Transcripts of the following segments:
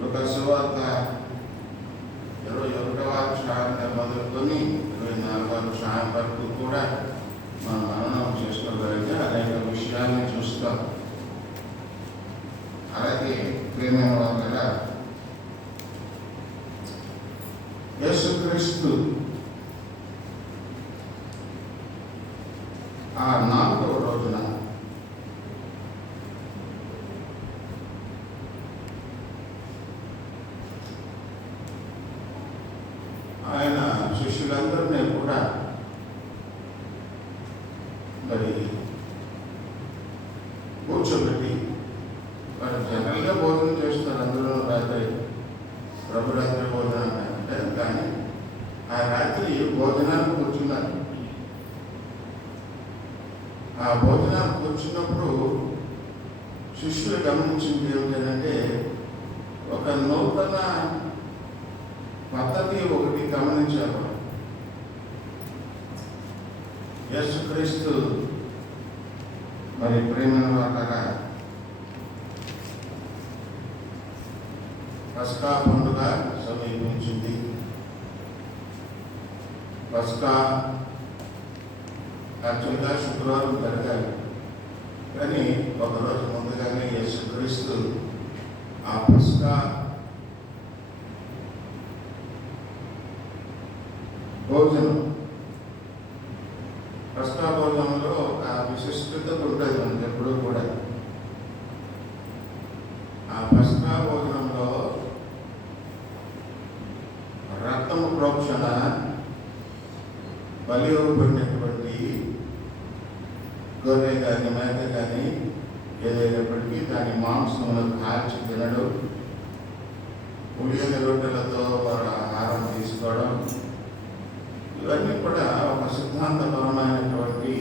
సువార్త 21వ అధ్యాయం మొదలుకొని 24వ అధ్యాయం వరకు కూడా మనం మననం చేసుకోగలిగితే అనేక విషయాన్ని చూస్తాం. అలాగే ప్రేమైన వాళ్ళ యేసుక్రీస్తు ఆ 4వ రోజున ఆయన శిష్యులందరినీ కూడా మరి కూర్చోబెట్టి వారు జనరల్గా భోజనం చేస్తారు. అందులో రాత్రి ప్రభు రాత్రి భోజనం అంటే, కానీ ఆ రాత్రి భోజనానికి కూర్చున్నారు. ఆ భోజనానికి కూర్చున్నప్పుడు శిష్యులు గమనించింది ఏమిటంటే, ఒక నూతన పద్ధతి ఒకటి గమనించారు. యేసుక్రీస్తు మరి ప్రేమైన వాళ్ళ పస్కా పండుగ సమీపించింది. పస్కా యాక్చువల్గా శుక్రవారం జరగాలి, కానీ ఒకరోజు ముందుగానే యేసుక్రీస్తు ఆ పస్కా భోజనం, పస్కా భోజనంలో ఒక విశిష్టత ఉంటుంది మనకి ఎప్పుడూ కూడా. ఆ పస్కా భోజనంలో రక్తము ప్రోక్షణ, బలి ఇవ్వబడినటువంటి గొర్రె కానీ మేక కానీ ఏదైనప్పటికీ దాని మాంసములను కాల్చి తినడం, ఉడియని రొట్టెలతో వారు ఆహారం తీసుకోవడం, ఇవన్నీ కూడా ఒక సిద్ధాంతపరమైనటువంటి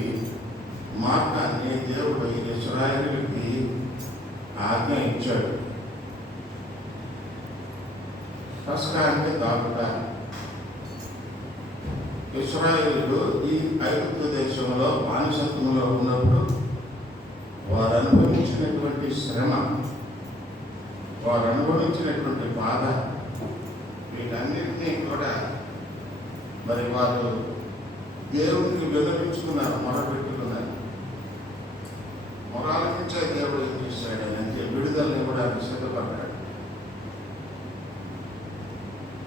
మార్గాన్ని దేవుడు ఇశ్రాయేలుకి ఆజ్ఞ ఇచ్చాడు. పస్కా అంటే దాగుట. ఇశ్రాయేలు ఈ ఐగుప్తు దేశంలో బానిసత్వంలో ఉన్నప్పుడు వారు అనుభవించినటువంటి శ్రమ, వారు అనుభవించినటువంటి బాధ, వీటన్నిటినీ కూడా మరి వారు దేవునికి విన్నవించుకున్నారు, మొరపెట్టుకున్నారు. మొరాలకించే దేవుడు ఏం చేశాడు అంటే విడుదలని కూడా సిద్ధపడ్డాడు.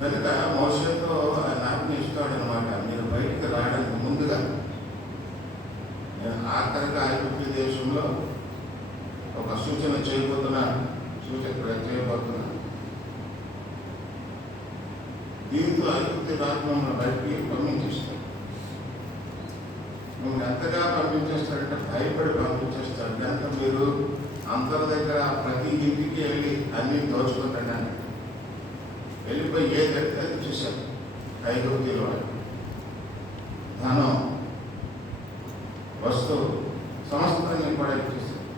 కనుక మోషేతో ఆయన ఆజ్ఞ ఇస్తాడు అనమాట, మీరు బయటికి రావడానికి ముందుగా నేను ఆఖరిగా ఐగుప్తు దేశంలో ఒక సూచన చేయబోతున్నాను. దీంతో ఐగుప్తు రాజ్యంలో బయటికి పంపించేస్తాడు. మిమ్మల్ని ఎంతగా పంపించేస్తాడంటే భయపడి పంపించేస్తాడు. కనుక మీరు అందరి దగ్గర ప్రతి ఇంటికి వెళ్ళి అన్నీ దోచుకుంటాడని వెళ్ళిపోయి ఏ దగ్గర చూశారు. ఐగుప్తులో ధనం, వస్తువు సమస్తాన్ని కూడా ఇచ్చేస్తారు.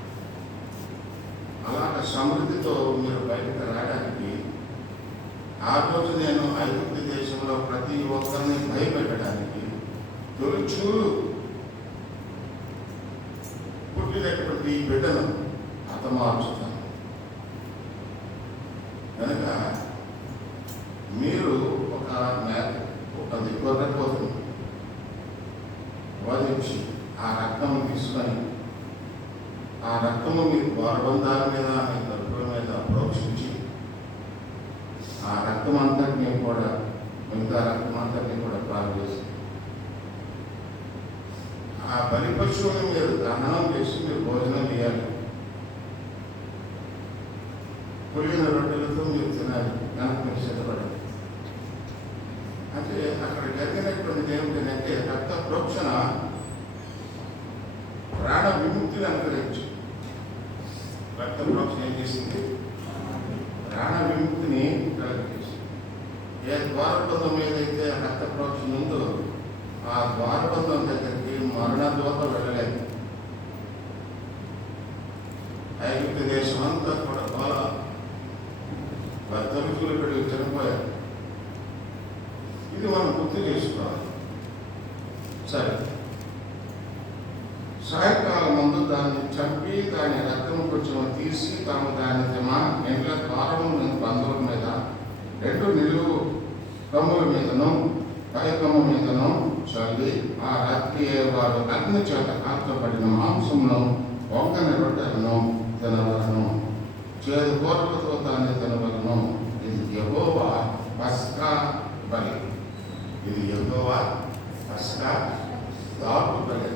అలాగ సమృద్ధితో మీరు బయటకు రావడానికి ఆ రోజు నేను ఐగుప్తు దేశంలో ప్రతి ఒక్కరిని భయపెట్టడానికి తొలిచూలు పుట్టినటువంటి బిడ్డను హతమార్చుతాను. కనుక మీరు ఒక గొర్రెపోతును వధించి ఆ రక్తము తీసుకొని ఆ రక్తము మీకు ద్వారబంధాల మీద, మీ తలుపుల మీద ప్రోక్షించి ఆ రక్తం అంతటినీ కూడా, మిగతా రక్తం అంతటినీ కూడా పాలు చేసి ఆ బలి పశువుని మీరు దహనం చేసి మీరు భోజనం చేయాలి. పులిన రొట్టెలతో మీరు తినాలి. కనుక మీరు సిద్ధపడాలి. అంటే అక్కడ జరిగినటువంటి ఏమిటంటే రక్త ప్రోక్షణ ప్రాణ విముక్తిని అనుగ్రహించి, రక్త ప్రోక్షణ ఏం చేసింది? ప్రాణ విముక్తిని కలిగజేసింది. ఏ ద్వారబంధం ఏదైతే రక్త ప్రోక్షణ ఉందో ఆ ద్వారబంధం దగ్గరికి మరణదూత వెళ్ళలేదు. ఐగుప్తు దేశం అంతా కూడా వారి తలుపులు పెట్టి చనిపోయారు. ఇది మనం గుర్తు చేసుకోవాలి. సరే, సాయంకాలం ముందు దాన్ని చంపి దాని రక్తం కొంచెం తీసి తాము దాని తమ ఇంట్లో ద్వారము బంధువుల కమ్ముల మీదను పైకమ్మ మీదను చల్లి ఆ రాత్రి వారు అగ్ని చేత కాల్చబడిన మాంసమును వంగని రొట్టెలను తినవలను, చేదు కూరలతో దాన్ని తినవలను. ఇది యెహోవా పస్కా బలి. ఇది యెహోవా పస్కా దాపు బలి.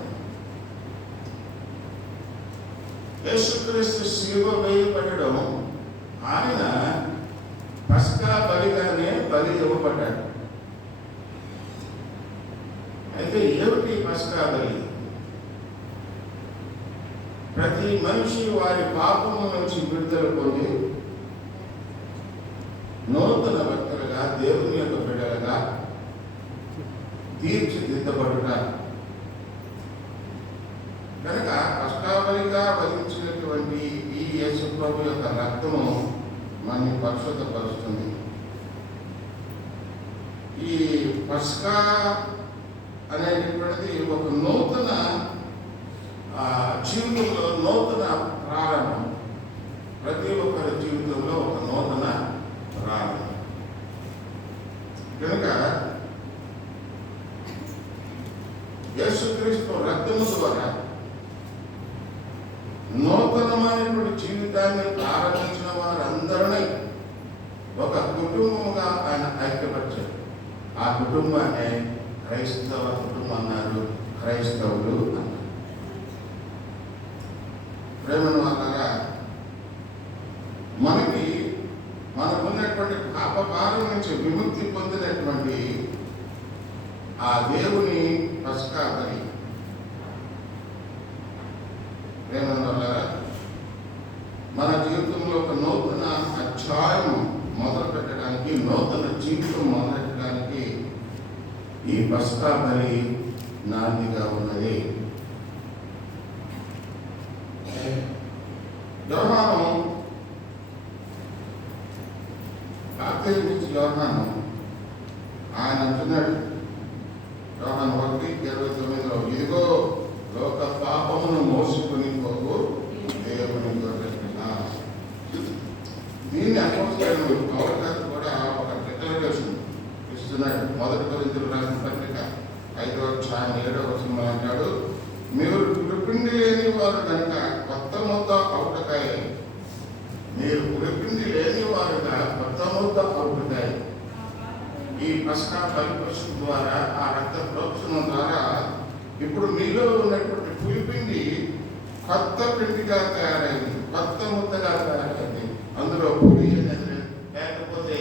యేసుక్రీస్తు శిలువ వేయబడడం, ఆయన పస్కా బలిగానే బలి ఇవ్వబడ్డాడు. అయితే ఏమిటి పస్కా బలి? ప్రతి మనిషి వారి పాపము నుంచి విడుదల పొంది నూతన వ్యక్తులుగా దేవుని యొక్క బిడ్డలుగా తీర్చిదిద్దబడుట. కనుక పస్కాబలిగా వధించినటువంటి ఈ యేసు ప్రభు యొక్క రక్తము మనని పరిశుద్ధపరుస్తుంది. ఈ పస్కా అనేటటువంటిది ఒక నూతన జీవితంలో నూతన ప్రారంభం. ప్రతి ఒక్కరి జీవితంలో ఒక నూతన ప్రారంభం. కనుక యేసుక్రీస్తు రక్తము ద్వారా నూతనమైనటువంటి జీవితాన్ని ప్రారంభించిన వారందరినీ ఒక కుటుంబముగా ఆయన ఐక్యపరిచారు. ఆ కుటుంబాన్ని క్రైస్తవ కుటుంబం అన్నారు, క్రైస్తవులు అన్నారు. ప్రేమను అన్నారా, మనకున్నటువంటి పాపభారం నుంచి విముక్తి పొందినటువంటి ఆ దేవుని పస్కా బలి. ప్రేమను అన్నారా, మన జీవితంలో ఒక నూతన అధ్యాయం మొదలు పెట్టడానికి, నూతన జీవితం మొదలెట్టడానికి ఈ పస్కా బలి నాందిగా ఉన్నది. యోహాను యోహాను ఆయన అంటున్నాడు, యోహాను 1:29, ఇదిగో లోక పాపమును మోసుకుని పోవు దేవుని గొర్రెపిల్ల. దీన్ని అపోస్తలుడు పౌలు గారు కూడా ఒక డిక్లరేషన్ ఇస్తున్నాడు. 1 కొరింథీయులకు రాసిన పత్రిక 5వ అధ్యాయం 7వ వచనంలో అంటాడు, మీరు పులిపిండి లేని వారు కనుక కొత్త ముద్ద అవుటకాయ. మీరు పులిపిండి లేని వారుగా కొత్త ముద్ద అవుటకాయ. ఈ పస్కా బలిపశువు ద్వారా, ఆ రక్త ప్రోక్షణ ద్వారా ఇప్పుడు మీలో ఉన్నటువంటి పులిపిండి కొత్త పిండిగా తయారైంది, కొత్త ముద్దగా తయారైంది. అందులో పులి అనేది లేకపోతే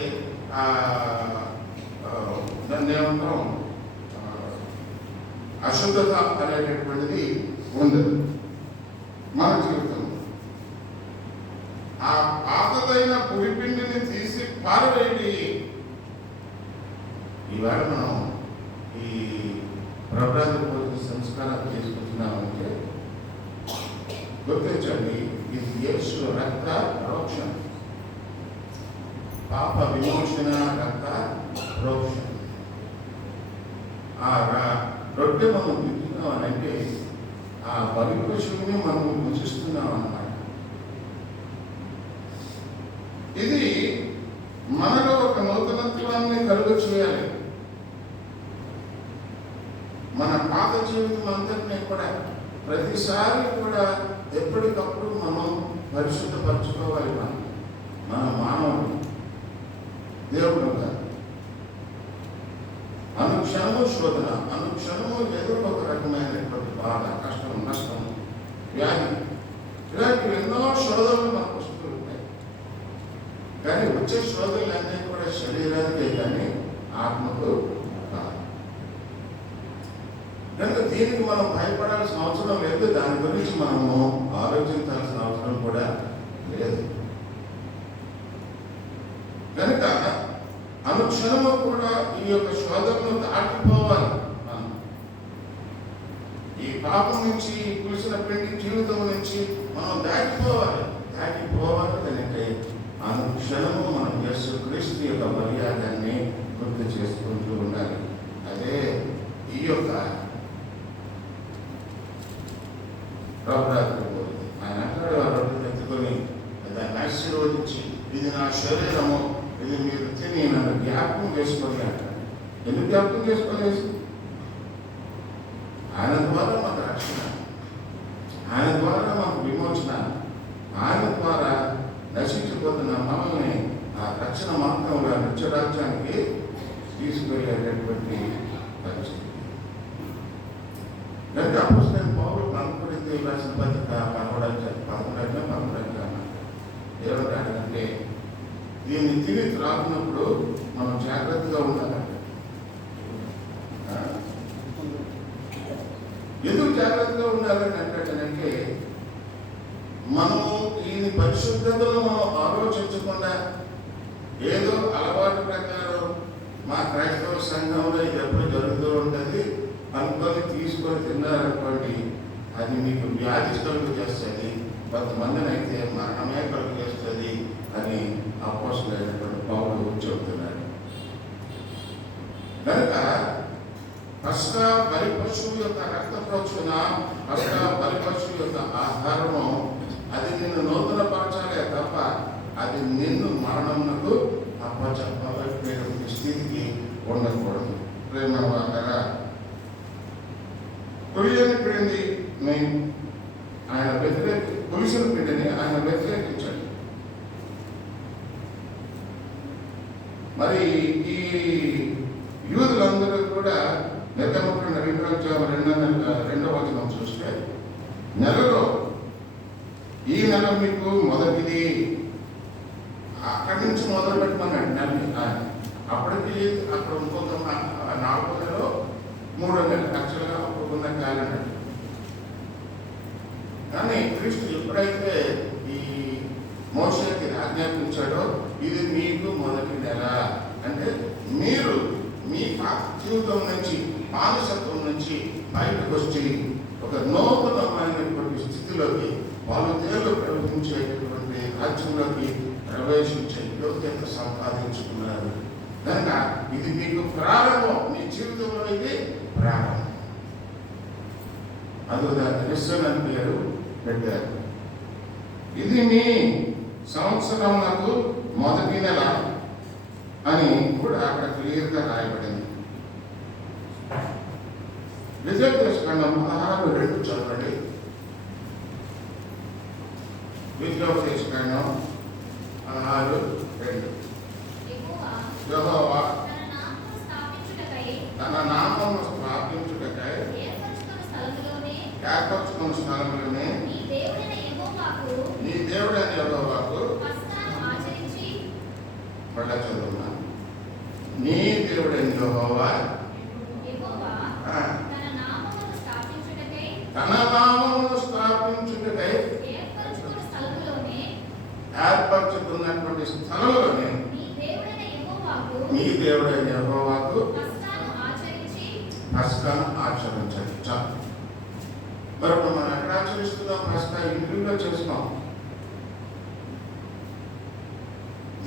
దాన్ని ఏమంటాం, అశుద్ధత అనేటటువంటిది ఉండదు మన జీవితంలో. ఆ పాతదైన పులిపిండిని తీసి పారవేయండి. ఈవేళ మనం ఈ ప్రభాత పూజ సంస్కారాలు చేసుకుంటున్నామంటే గుర్తించండి, ఇది యేసు రక్త ప్రోక్షణ, పాప విమోచన రక్త ప్రోక్షణ. ఆ రొట్టె మనం తింటున్నాం అంటే ఆ బలిపశువుని మనం భుజిస్తున్నాం అన్నమాట. ఇది మనలో ఒక నూతనత్వాన్ని కలుగ చేయాలి. మన పాత జీవితం అంతటినీ కూడా ప్రతిసారి కూడా ఎప్పటికప్పుడు మనం పరిశుద్ధపరచుకోవాలి. మన మానవుడు దేవుడు కాదు. అనుక్షణము శోధన, అనుక్షణము ఏదో ఒక రకమైనటువంటి బాధ, కష్టం, నష్టం, వ్యాధి, ఇలాంటి ఎన్నో శోధనలు మనకు వస్తూ ఉంటాయి. కానీ వచ్చే శోధనలన్నీ కూడా శరీరానికే కానీ ఆత్మకు కాదు. కనుక దీనికి మనం భయపడాల్సిన అవసరం లేదు. దాని గురించి మనము ఆలోచించాల్సిన అవసరం కూడా లేదు. కనుక అనుక్షణము కూడా ఈ యొక్క శోధనను దాటిపోవాలి. మనం ఈ పాపం నుంచి, పులిసిన పిండి జీవితం నుంచి మనం దాటిపోవాలి. అంటే అనుక్షణము మనం యేసుక్రీస్తు యొక్క మర్యాదాన్ని గుర్తు చేసుకుంటూ ఉండాలి. అదే ఈ యొక్క ప్రభురాత్రి ఆయన అంటాడు, ఆ రొట్టెను ఎత్తుకొని దాన్ని ఆశీర్వదించి, ఇది నా శరీరము, ఇది మీరు తిని నన్ను జ్ఞాపకం చేసుకోండి అంటారు. ఎందుకు జ్ఞాపకం చేసుకోలేదు? ఆయన ద్వారా మాకు రక్షణ, ఆయన ద్వారా మాకు విమోచన, ఆయన ద్వారా నశించిపోతున్న మనల్ని ఆ రక్షణ మార్గంలో నిత్యరాజ్యానికి తీసుకెళ్ళేటటువంటి పరిస్థితి. అంటే అపోస్తలుడైన పౌలు కొరింథీయులకు రాసిన పత్రిక 11 ఏమంటాడంటే, దీన్ని తిని త్రాగినప్పుడు మనం జాగ్రత్తగా ఉండాలంటే. ఎందుకు జాగ్రత్తగా ఉండాలని అంటాడంటే, మనము దీని పరిశుద్ధతను మనం ఆలోచించకుండా ఏదో అలవాటు ప్రకారం మా క్రైస్తవ సంఘంలో ఇది ఎప్పుడు జరుగుతూ ఉంటుంది అనుకొని తీసుకొని తిన్నారనుకోండి, అది మీకు వ్యాధి కలుగు చేస్తుంది, కొంతమందిని అయితే మరణమే కలుగు చేస్తుంది అని అపోస్తలుడైనటువంటి పౌలు చెబుతున్నాడు. కనుక పస్కా బలి పశువు యొక్క రక్త ప్రోక్షణ, పస్కా బలి పశువు యొక్క ఆహారము అది నిన్ను నూతనపరచాలే తప్ప అది నిన్ను మరణమునకు అప్పచెప్పలేటువంటి స్థితికి ఉండకూడదు. ప్రేమ వారా, పులిసిన పిండిని ఆయన వ్యతిరేకించాడు. మరి ఈ యూదులందరూ కూడా నిర్గమకాండ 2వ వచనం చూస్తే, నెలలో ఈ నెల మీకు మొదటిది, అక్కడి నుంచి మొదలు పెట్టమన్నాడు నెలని. అప్పటికి అక్కడ ఇంకొక 4వ నెలలో 3వ నెల యాక్చువల్గా అప్పుడున్న క్యాలెండర్. కానీ క్రీస్తు ఎప్పుడైతే ఈ మోషేకి ఆజ్ఞాపించాడో ఇది మీకు మొదటి నెల అంటే, మీరు మీ జీవితం నుంచి మానసత్వం నుంచి బయటకు వచ్చి ఒక నూతనమైనటువంటి స్థితిలోకి వాళ్ళేళ్ళు ప్రవేశించేటటువంటి రాజ్యంలోకి ప్రవేశించే యోగ్యత సంపాదించుకున్నారు. కనుక ఇది మీకు ప్రారంభం, మీ జీవితంలో ఇది ప్రారంభం. అది దాన్ని క్రిస్టియన్ అని పేరు పెట్టారు. ఇది మీ సంవత్సరములకు మొదటి నెల అని కూడా అక్కడ క్లియర్గా రాయబడింది. విజయోపదేశకాండం 16:2 చదవండి. విజయోపదేశకాండం 16:2. యెహోవా తన నామమును స్థాపించుటకై ఏర్పరచుకున్న స్థలములోనే నీ దేవుడైన యెహోవాకు మళ్ళా చదువున్నా. నీ దేవుడైన యెహోవా తన నామమును స్థాపించుటకై ఏర్పరచుకున్నటువంటి స్థలంలోనే నీ దేవుడైన యెహోవాకు పస్కాను ఆచరించాలి. చాలు. మరి మనం ఎక్కడ ఆచరిస్తున్నాం? పస్కా ఇంటిలో చేస్తున్నాం.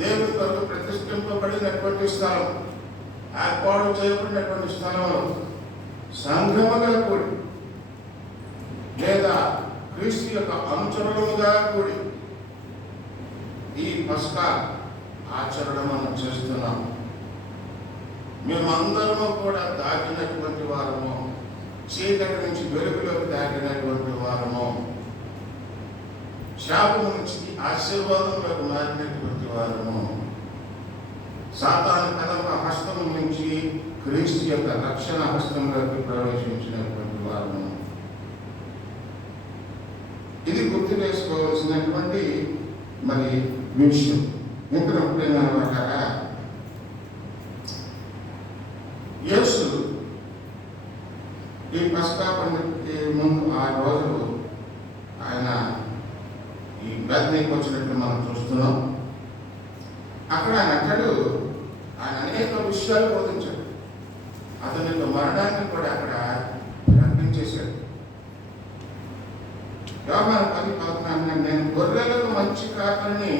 దేవుని కొరకు ప్రతిష్ఠింపబడినటువంటి స్థలం, ఏర్పాటు చేయబడినటువంటి స్థలంలో సంఘముగా కూడి లేదా క్రీస్తు యొక్క అనుచరులుగా కూడి ఈ పస్కా ఆచరణ మనం చేస్తున్నాం. మేమందరము కూడా దాటినటువంటి వారము, చీకటి నుంచి వెలుగులోకి దాటినటువంటి వారము, శాపం నుంచి ఆశీర్వాదంలోకి మారినటువంటి వారము, సాతాను కదమ హస్తం నుంచి క్రీస్తు యొక్క రక్షణ హస్తంలోకి ప్రవేశించినటువంటి వారము. ఇది గుర్తు చేసుకోవాల్సినటువంటి మరి విషయం. ఇంకా ఎప్పుడైనా యేసు ఈ పస్కా పండుగకి ముందు 6 రోజులు ఆయన ఈ బెత్నీకి వచ్చినట్టు మనం చూస్తున్నాం. అక్కడ ఆయన అంటాడు, ఆయన అనేక విషయాలు బోధించాడు. అతని యొక్క మరణాన్ని కూడా అక్కడ ప్రకటించేశాడు. యోహాను 10:14 నేను గొర్రెలకు మంచి కాపరిని,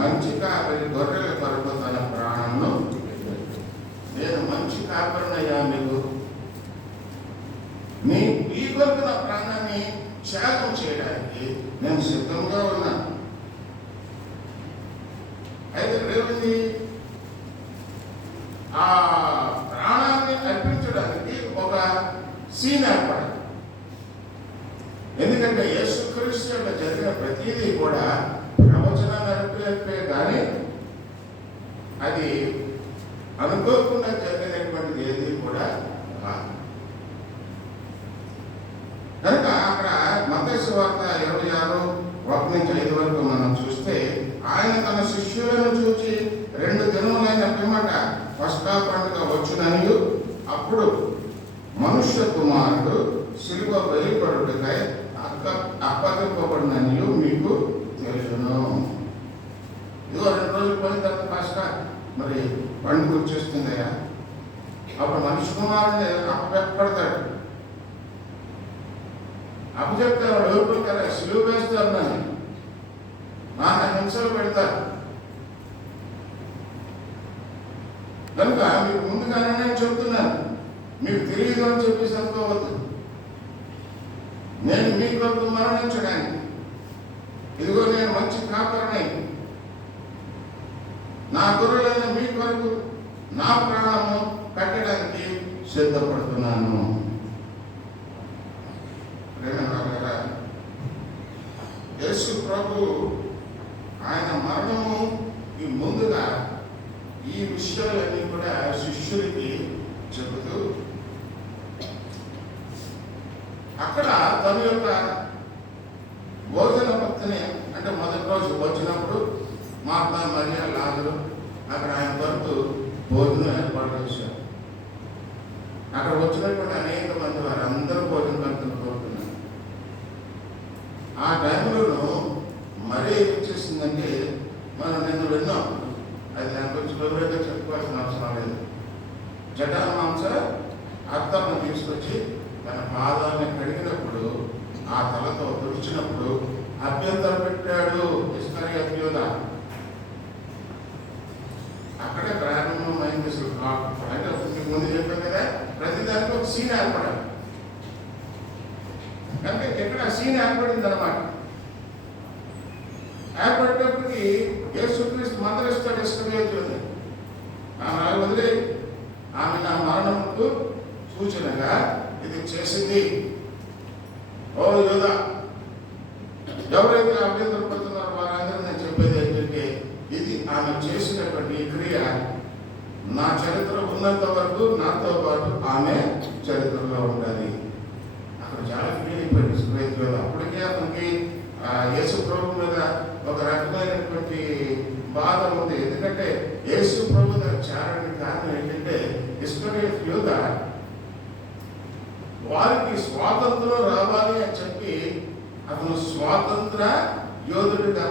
మంచి కాపరి గొర్రెల కొరకు తన ప్రాణంను, నేను మంచి కాపరినయ్యా, మీకు ఈ కొరకు నా ప్రాణాన్ని త్యాగం చేయడానికి నేను సిద్ధంగా ఉన్నాను. అయితే జరిగింది? ఆ ప్రాణాన్ని అర్పించడానికి ఒక సీన్ ఏర్పడింది. ఎందుకంటే యేసుక్రీస్తు యొక్క జరిగిన ప్రతిదీ కూడా ప్రవచనం నడిపే కానీ అది అనుకోకుండా జరిగినటువంటిది ఏది కూడా కాదు. కనుక అక్కడ మత్తయి సువార్త 26:1-5 వరకు మనం చూస్తే, ఆయన తన శిష్యులను చూచి 2 దినములైన పిమ్మట పస్కా పండుగ వచ్చుననియు, అప్పుడు మనుష్య కుమారుడు శిలువ వేయబడుటకై అప్పగింపబడిననియు మీకు తెలుసును. ఇదిగో 2 రోజులు పోయిన తర్వాత పస్కా మరి పండుగ వచ్చేస్తుందయ్యా, అప్పుడు మనిషి కుమారుని అప్పచెప్పబడతాడు. అప్పచెప్తే వాడు ఎవరు కదా సిలువ వేస్తారు, నన్ను నాన్న హింసలు పెడతారు. కనుక మీకు ముందుగానే నేను చెప్తున్నాను, మీకు తెలియదు అని చెప్పేసి అనుకోవద్దు. నేను మీ కొరకు మరణించడానికి, ఇదిగో నేను మంచి కాపరిని, నా గొర్రెలైన మీ కొరకు నా ప్రాణము పెట్టడానికి సిద్ధపడుతున్నాను. యేసు ప్రభు ఆయన మరణము ఈ ముందుగా ఈ విషయాలన్నీ కూడా శిష్యులకి చెబుతూ, అక్కడ తన యొక్క భోజన భక్తిని, అంటే మొదటి రోజు వచ్చినప్పుడు మార్తా, మరియా, లాజరు అక్కడ ఆయన కొరకు భోజనం ఏర్పాటు చేశారు. అక్కడ వచ్చినటువంటి అనేక మంది వారందరూ భోజన భక్తులు కోరుతున్నారు. ఆ టైంలో మరీ వచ్చేసిందంటే మనం నిన్న విన్నాం, అది దాని గురించి వివరంగా చెప్పుకోవాల్సిన అవసరం లేదు. జటామాంస అత్తర్ను తీసుకొచ్చి తన పాదాన్ని కడిగినప్పుడు, ఆ తలతో తుడిచినప్పుడు అభ్యంతరం పెట్టాడు ఇస్కరియోతు యూదా. అక్కడే ప్రారంభమైంది. అంటే ముందు చెప్పాం కదా, ప్రతిదానికి ఒక సీన్ ఏర్పడాలి. కనుక ఎక్కడ సీన్ ఏర్పడింది అనమాట. ఏర్పడేటప్పటికి యేసుక్రీస్తు మందలిస్తాడు ఇస్కరియోతుని, ఆమె వదిలే, ఆమె నా మరణముకు సూచనగా ఇది చేసింది. ఓ యూదా, ఎవరైతే అభ్యంతరపడుతున్నారో వారందరూ నేను చెప్పేది ఏంటంటే, ఇది ఆమె చేసినటువంటి క్రియ నా చరిత్ర ఉన్నంత వరకు నాతో పాటు ఆమె చరిత్రలో ఉండాలి. అక్కడ చాలా ఫీల్ అయిపోయింది సురేష్. అప్పటికే అతనికి యేసు ప్రభు మీద ఒక రకమైనటువంటి బాధ ఉంది. ఎందుకంటే యేసు ప్రభు దగ్గర చేరడానికి కారణం ఏంటంటే, ఇస్కరియోతు యూదా వారికి స్వాతంత్రం రావాలి అని చెప్పి అతను స్వాతంత్ర యోధుడిగా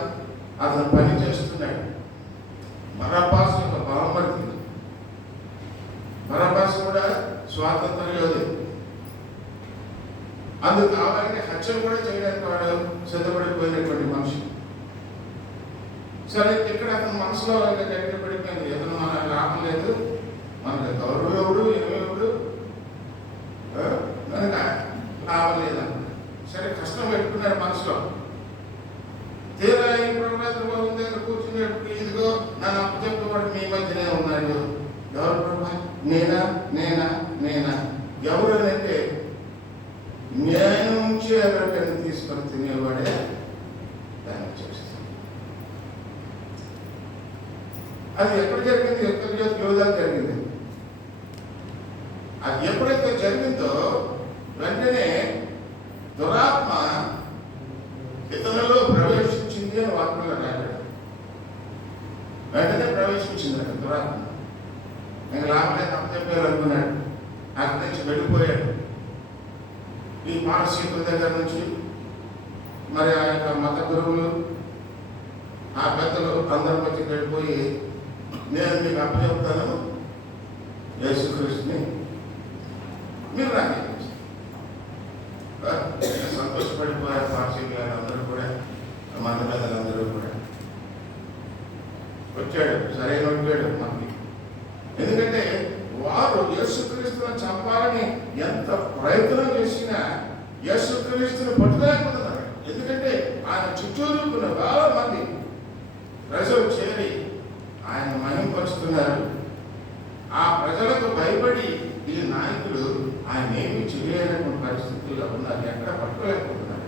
అతను పని చేస్తున్నాడు. బరబ్బాసు యొక్క బావమరిది, బరబ్బాసు కూడా స్వాతంత్ర యోధుడు. అందుకు కావాలంటే హత్యలు కూడా చేయడానికి వాడు సిద్ధపడిపోయినటువంటి మనిషి. సరే, ఇక్కడ అతను మనసులో గట్టిగా పడిపోయింది, ఇతను మనకు లాభం లేదు, మనకు గౌరవుడు ఏమేవుడు కనుక లాభం లేదన్న. సరే, కష్టం పెట్టుకున్నాడు మనసులో. తీరా ఈ ప్రభుత్వం బాగుంది దగ్గర కూర్చునేటప్పుడు, ఇదిగో నన్ను అప్పచెప్పబడి మీ మధ్యనే ఉన్నాడు. ఎవరు ప్రభా? నేనా నేనా నేనా ఎవరు అని అంటే, నేను నుంచి ఎవరికైనా తీసుకొని తినేవాడే దాన్ని చేస్తాను. అది ఎక్కడ జరిగింది? ఇస్కరియోతు యూదా జరిగింది. అది ఎప్పుడైతే జరిగిందో వెంటనే దురాత్మ ఇతరులలో ప్రవేశించింది అని వాక్యంలో రాశాడు. వెంటనే ప్రవేశించింది అక్కడ దురాత్మ. ఇంకా లాభలేదు అప్పచెప్పారు అనుకున్నాడు. అక్కడి నుంచి వెళ్ళిపోయాడు. ఈ పారసీకుల దగ్గర నుంచి మరి ఆ యొక్క మత గురువులు, ఆ పెద్దలు అందరి మధ్యకి వెళ్ళిపోయి, నేను మీకు అప్పచెప్తాను యేసుక్రీస్తుని, మీరు రాని సంతోషపడిపోయారు. పారసీకులు అందరూ కూడా, మత పెద్దలందరూ కూడా. వచ్చాడు, సరైన వచ్చాడు మనకి. ఎందుకంటే వారు యేసుక్రీస్తుని చంపాలని ఎంత ప్రయత్నం చేసినా యేసుక్రీస్తుని పట్టుకోలేకపోతున్నారు. ఎందుకంటే ఆయన చుట్టూరుకున్న వేల మంది ప్రజలు చేరి ఆయన వస్తున్నారు. ఆ ప్రజలకు భయపడి ఈ నాయకులు ఆయన ఏమి చేయలేని పరిస్థితుల్లో ఉన్నారు. ఎక్కడ పట్టుకోలేకపోతున్నారు.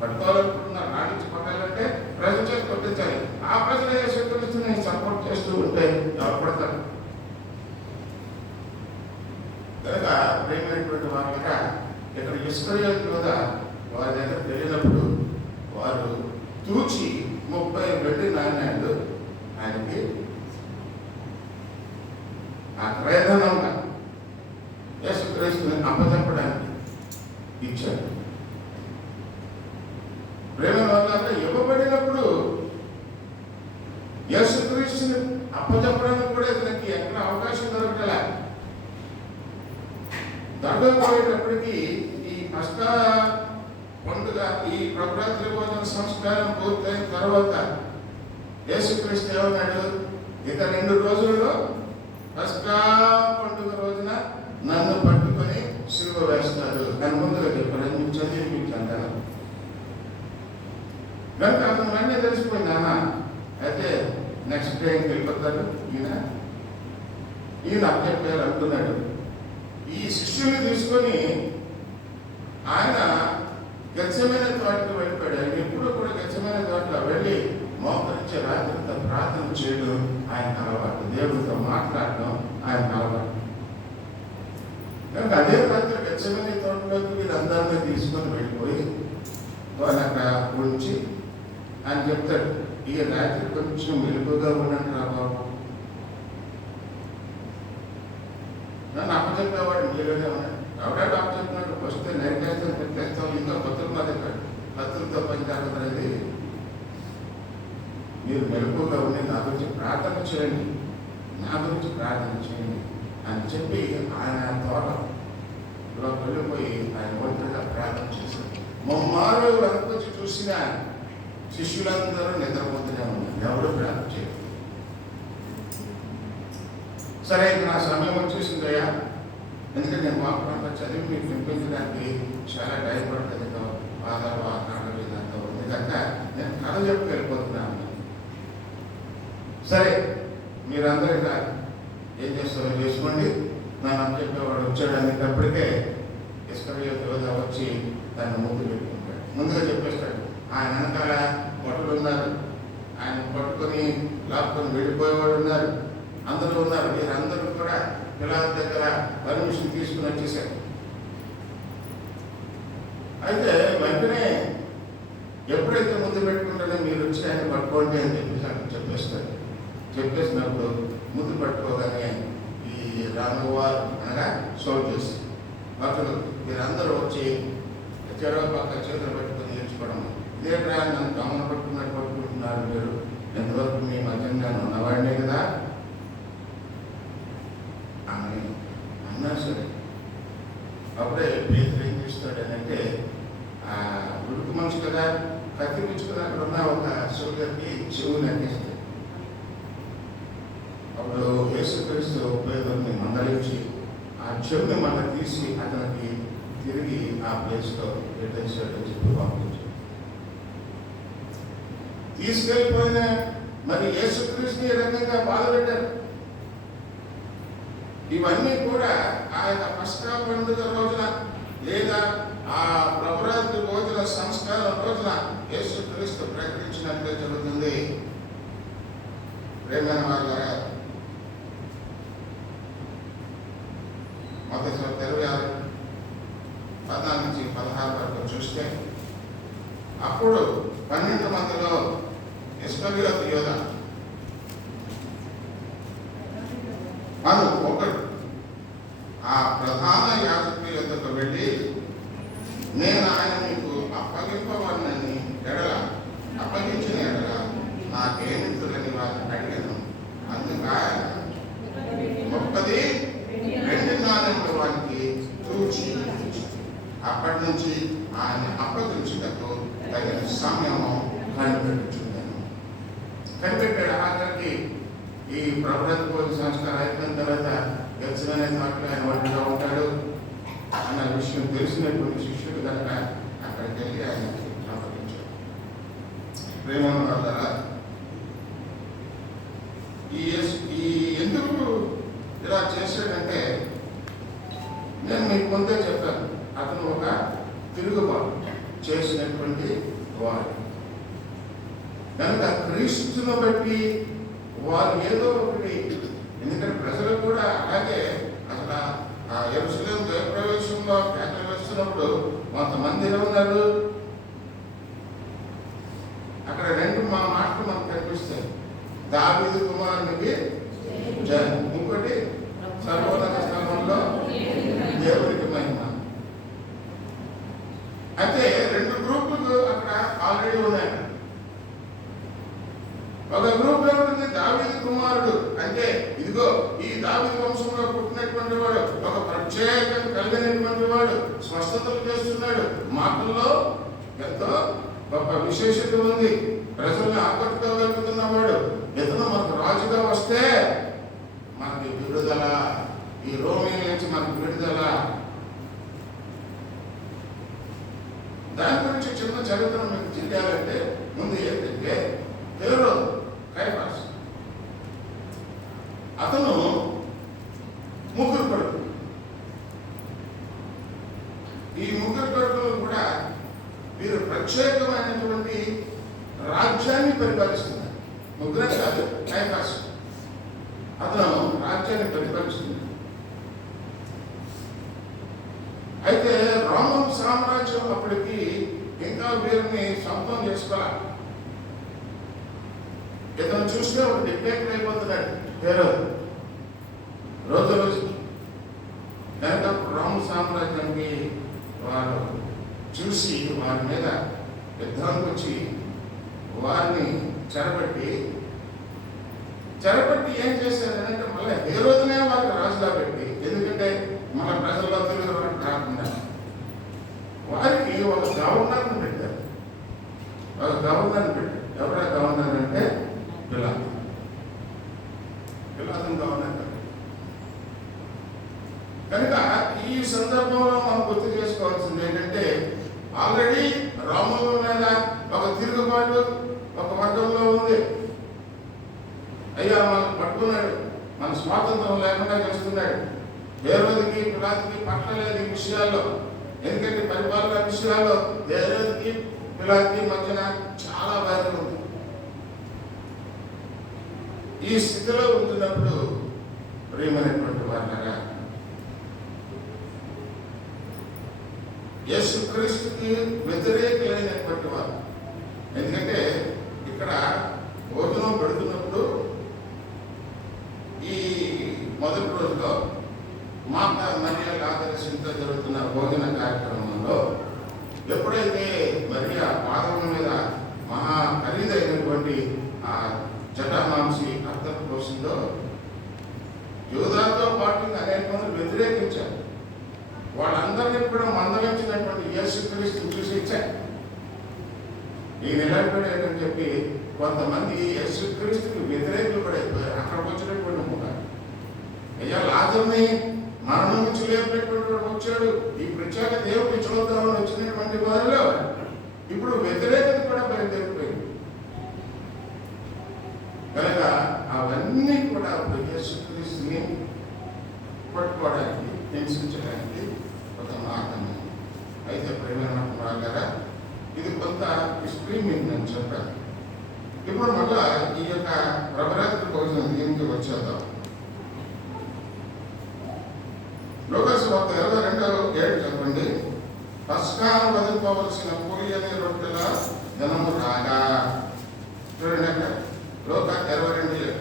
పట్టుకోవాలనుకుంటున్నారు. నాటించి కొట్టాలంటే ప్రజల చేతి కొట్టించాలి. ఆ ప్రజలు యేసుక్రీస్తుని సపోర్ట్ చేస్తూ ఉంటే ఎవరు పడతారు? కనుక ప్రేమైనటువంటి వారుగా ఇక్కడ ఇస్కరియోతు యోధ వారి దగ్గర తెలియనప్పుడు వారు తూచి 30 వెండి నాణ్యాలు ఆయనకి ఆ క్రయధనంగా యేసుక్రీస్తుని అప్పచెప్పడానికి ఇచ్చారు. ప్రేమ వల్ల ఇవ్వబడినప్పుడు యేసుక్రీస్తుని అప్పచెప్పడానికి కూడా ఇతనికి ఎక్కడ అవకాశం దొరకలే. దొరకకపోయేటప్పటికీ ఈ పస్కా పండుగ, ఈ ప్రభరాత్రి భోజన సంస్కారం పూర్తయిన తర్వాత యేసుక్రీస్తు ఏమన్నాడు? ఇక 2 రోజుల్లో పస్కా పండుగ రోజున నన్ను పట్టుకొని సిలువ వేస్తారు అని ముందుగా చెప్పారు. మీకు చదివించాను. కనుక అతను వెంటనే తెలిసిపోయింది. అయితే నెక్స్ట్ డే వెళ్ళిపోతాడు ఈయన అప్పచెప్పారు అనుకున్నాడు. ఈ శిష్యుని తీసుకొని ఆయన గచ్చమైన తోటకు వెళ్ళిపోయాడు. ఆయన ఎప్పుడు కూడా గచ్చమైన తోటలో వెళ్ళి మోకరించే రాత్రితో ప్రార్థన చేయడం ఆయన అలవాటు. దేవుడితో మాట్లాడడం ఆయన అలవాటు. కనుక అదే రాత్రి గచ్చమైన తోటలోకి వీళ్ళందరినీ తీసుకొని వెళ్ళిపోయి వాళ్ళు అక్కడ ఉంచి ఆయన చెప్తాడు, ఈ రాత్రి కొంచెం మెలుగుగా ఉండండి రా బాబు. నన్ను అప్పచెప్పేవాడు మీలోనే ఉన్నాడు. ఎవడాడు అప్పచెప్పినాడు? వస్తే నరికేస్తాను, పెట్టేస్తాం, ఇంకా కొత్తలు మా దగ్గర కత్తులతో పని జరుగుతుంది. మీరు మెలుగుగా ఉండి నా గురించి ప్రార్థన చేయండి, నా గురించి ప్రార్థన చేయండి అని చెప్పి ఆయన తోటలో వెళ్ళిపోయి ఆయన ఒంటరిగా ప్రార్థన చేశారు. ముమ్మారు వెనకొచ్చి చూసిన శిష్యులందరూ నిద్రపోతూనే ఉన్నారు. ఎవరు ప్రార్థన చేయరు. సరే, నా సమయం వచ్చేసిందయ్యా, ఎందుకంటే నేను వాక్యంలో చదివి మీకు వినిపించడానికి చాలా టైం పడుతుంది. వాతావరణం ఇదంతా ఉంది కనుక నేను కథ చెప్పి వెళ్ళిపోతున్నాను. సరే, మీరందరూ ఇలా ఏం చేస్తారో చేసుకోండి. నన్ను చెప్పేవాడు వచ్చాడు అనేటప్పటికే ఇస్కరియోతు యోధ వచ్చి తన ముందు పెట్టుకుంటాడు. ముందుగా చెప్పేస్తాడు. ఆయన వెనకాల పట్టులు ఉన్నారు, ఆయన పట్టుకొని లాక్కొని వెళ్ళిపోయేవాడు ఉన్నారు, అందరూ ఉన్నారు. వీరందరూ కూడా పిల్లల దగ్గర పర్మిషన్ తీసుకుని వచ్చేసారు. అయితే వెంటనే ఎప్పుడైతే ముందు పెట్టుకుంటారో మీరు వచ్చి ఆయన పట్టుకోండి అని చెప్పేస్తారు. చెప్పేసినప్పుడు ముందు పట్టుకోగానే ఈ రామువారు అనగా సోల్జర్స్ భక్తులు వీరందరూ వచ్చి చెరవ పక్క చేతులు పెట్టుకుని నేర్చుకోవడం. ఇదేంటా నన్ను కమ్మను పట్టుకున్నట్టు పట్టుకుంటున్నారు మీరు, ఎంతవరకు మీ మధ్యంగా ఉన్నవాడినే కదా అని అన్నా. సరే, అప్పుడే పేదలు ఏం చేస్తాడు అంటే ఉడుకు మనిషి కదా, కత్తి పిచ్చుకుని అక్కడ ఉన్న ఒక సోదరికి చెవు నరికేస్తాడు. అప్పుడు యేసుక్రీస్తు పేదల్ని మందలించి ఆ చెవుని మళ్ళీ తీసి అతనికి తిరిగి ఆ ప్లేస్లో పెట్టేసాడని చెప్పి పంపించాడు. తీసుకెళ్ళిపోయిన మరి యేసుక్రీస్తుని ఏ రకంగా బాధ పెట్టారు. ఇవన్నీ కూడా ఆయన పస్కా పండుగ రోజున లేదా ఆ ప్రభరాత్రి భోజన సంస్కారం రోజున యేసుక్రీస్తు ప్రకటించినట్లే జరుగుతుంది. ప్రేమైన వాళ్ళ మొదటి 26-14 వరకు చూస్తే అప్పుడు 12 మందిలో ఇస్కరియోతు యోధ అను ఒకడు ఆ ప్రధాన యాజకుని యొద్దకు వెళ్ళి, నేను ఆయన మీకు అప్పగింపవన్నని అప్పగించిన ఎడల నాకేమితులని వారిని అడిగాను. అందుకు ఆయన 30 వెండి నాణెములు వారికి తూచి అప్పటి నుంచి ఆయన అప్పగించుటకు తగిన సమయము కనిపెట్టాడు. ఆఖరికి ఈ ప్రభుత్వ భోజన సంస్కారం అయిపోయిన తర్వాత గచ్చమైన తోటలో ఆయన ఒంటరిగా ఉంటాడు అన్న విషయం తెలిసినటువంటి శిష్యుడు కనుక అక్కడికి వెళ్ళి ఆయనకి అప్పగించాడు. ప్రేమ ఈ ఎందుకు ఇలా చేశాడంటే, నేను మీకు ముందే చెప్పాను, అతను ఒక తిరుగుబాటు చేసినటువంటి వాడు కనుక క్రీస్తును బట్టి వారు ఏదో ఒకటి, ఎందుకంటే ప్రజలు కూడా అలాగే అసలు ఆ యెరూషలేము జయప్రవేశంలో కేకలు వేస్తున్నప్పుడు కొంతమంది ఏమన్నారు, అక్కడ రెండు మాటలు మనకు కనిపిస్తాయి. దావీదు కుమారునికి జయం, ఇంకోటి సర్వోన్నత స్థలంలో దేవునికి మహిమ. అయితే రెండు గ్రూపులు అక్కడ ఆల్రెడీ ఉన్నాయి. ఒక గ్రూప్ ఏమిటి, దావీదు కుమారుడు అంటే ఇదిగో ఈ దావీదు వంశంలో పుట్టినటువంటి వాడు, ఒక ప్రత్యేకత కలిగినటువంటి వాడు, స్వస్థతలు చేస్తున్నాడు, మాటల్లో ఎంతో గొప్ప విశేషత ఉంది, ప్రజల్ని ఆకట్టుకోగలుగుతున్నవాడు, ఇతను మనకు రాజుగా వస్తే మనకి విడుదల, ఈ రోమీల నుంచి మనకు విడుదల. దాని గురించి చిన్న చరిత్ర మీకు తెలియాలంటే ముందు ఏంటంటే, హేరోదు కైఫాస్ అతను ముగ్గురు కొడుకులు. ఈ ముగ్గురు కొడుకులు కూడా వీరు ప్రత్యేకమైనటువంటి రాజ్యాన్ని పరిపాలిస్తున్నారు. ముగ్గురే కాదు, కైఫాస్ అతను రాజ్యాన్ని పరిపాలిస్తున్నారు. అయితే రోమన్ సామ్రాజ్యం అప్పటికి ఇంకా వీరిని సొంతం చేసుకోవాలి. ఇతను చూస్తే ఒక డిక్టేటర్ అయిపోతున్నాడు హేరోదు రోజు రోజుకి. కనుక రోమన్ సామ్రాజ్యానికి వారు చూసి వారి మీద యుద్ధానికి వచ్చి వారిని చెరబట్టి ఏం చేశారంటే మళ్ళీ హేరోదునే వారికి రాజుగా పెట్టి, ఎందుకంటే మన ప్రజల్లో తెలుగు రాకుండా వారికి ఒక గవర్నర్ని పెట్టారు. ఎవరా గవర్నర్ అంటే పిలాతు గవర్నర్. కనుక ఈ సందర్భంలో మనం గుర్తు చేసుకోవాల్సింది ఏంటంటే, ఆల్రెడీ రోమన్ల మీద ఒక తిరుగుబాటు ఒక వర్గంలో ఉంది. అయ్యా మనం పట్టుకున్నాడు, మన స్వాతంత్రం లేకుండా చేస్తున్నాడు. హేరోదుకి పిలాతుకి పట్టలేదు ఈ విషయాల్లో, ఎందుకంటే పరిపాలన విషయాల్లో హేరోదుకి పిలాతుకి మధ్యన చాలా భయం ఉంది. ఈ స్థితిలో ఉంటున్నప్పుడు ప్రియమైనటువంటి వారులారా, యేసుక్రీస్తుకి వ్యతిరేకమైనటువంటి వారు, ఎందుకంటే ఇక్కడ భోజనం పెడుతున్నప్పుడు ఈ మొదటి రోజులో మాతా మరియా ఆదర్శంతో జరుగుతున్న భోజన కార్యక్రమంలో ఎప్పుడైతే మరియా పాదముల మీద మహా ఖరీదైనటువంటి ఆ జటామాంసి అర్థం పోసిందో, యూదాతో పాటు అనేక మంది వ్యతిరేకించారు. వాళ్ళందరినీ కూడా మందలించినటువంటి యేసుక్రీస్తు చూసి ఇచ్చారు. ఈ నిలబడేటని చెప్పి కొంతమంది యేసుక్రీస్తుకి వ్యతిరేకులు కూడా అయిపోయారు. అక్కడికి వచ్చినటువంటి ముఖాలు, అయ్యా లాజరుని మరణం నుంచి లేపినటువంటి వాడు వచ్చాడు, ఈ ప్రత్యేక దేవుడిని చూద్దామని వచ్చినటువంటి వారిలో ఇప్పుడు వ్యతిరేకత కూడా బయలుదేరిపోయింది. కనుక అవన్నీ కూడా యేసుక్రీస్తుని పట్టుకోవడానికి, హింసించడానికి ఒక మార్గం. అయితే ప్రేమ గారా, ఇది కొంత హిస్టరీ మీకు నేను చెప్పాను. ఇప్పుడు మళ్ళా ఈ యొక్క ప్రభరాత్రి భోజనం దీనికి వచ్చేద్దాం. లోకాసు వార్త 22:7 చెప్పండి. పస్కాను వదిలిపోవలసిన పులియని రొట్టెల దినము రాగా, చూడండి అక్కడ లోక 22:7.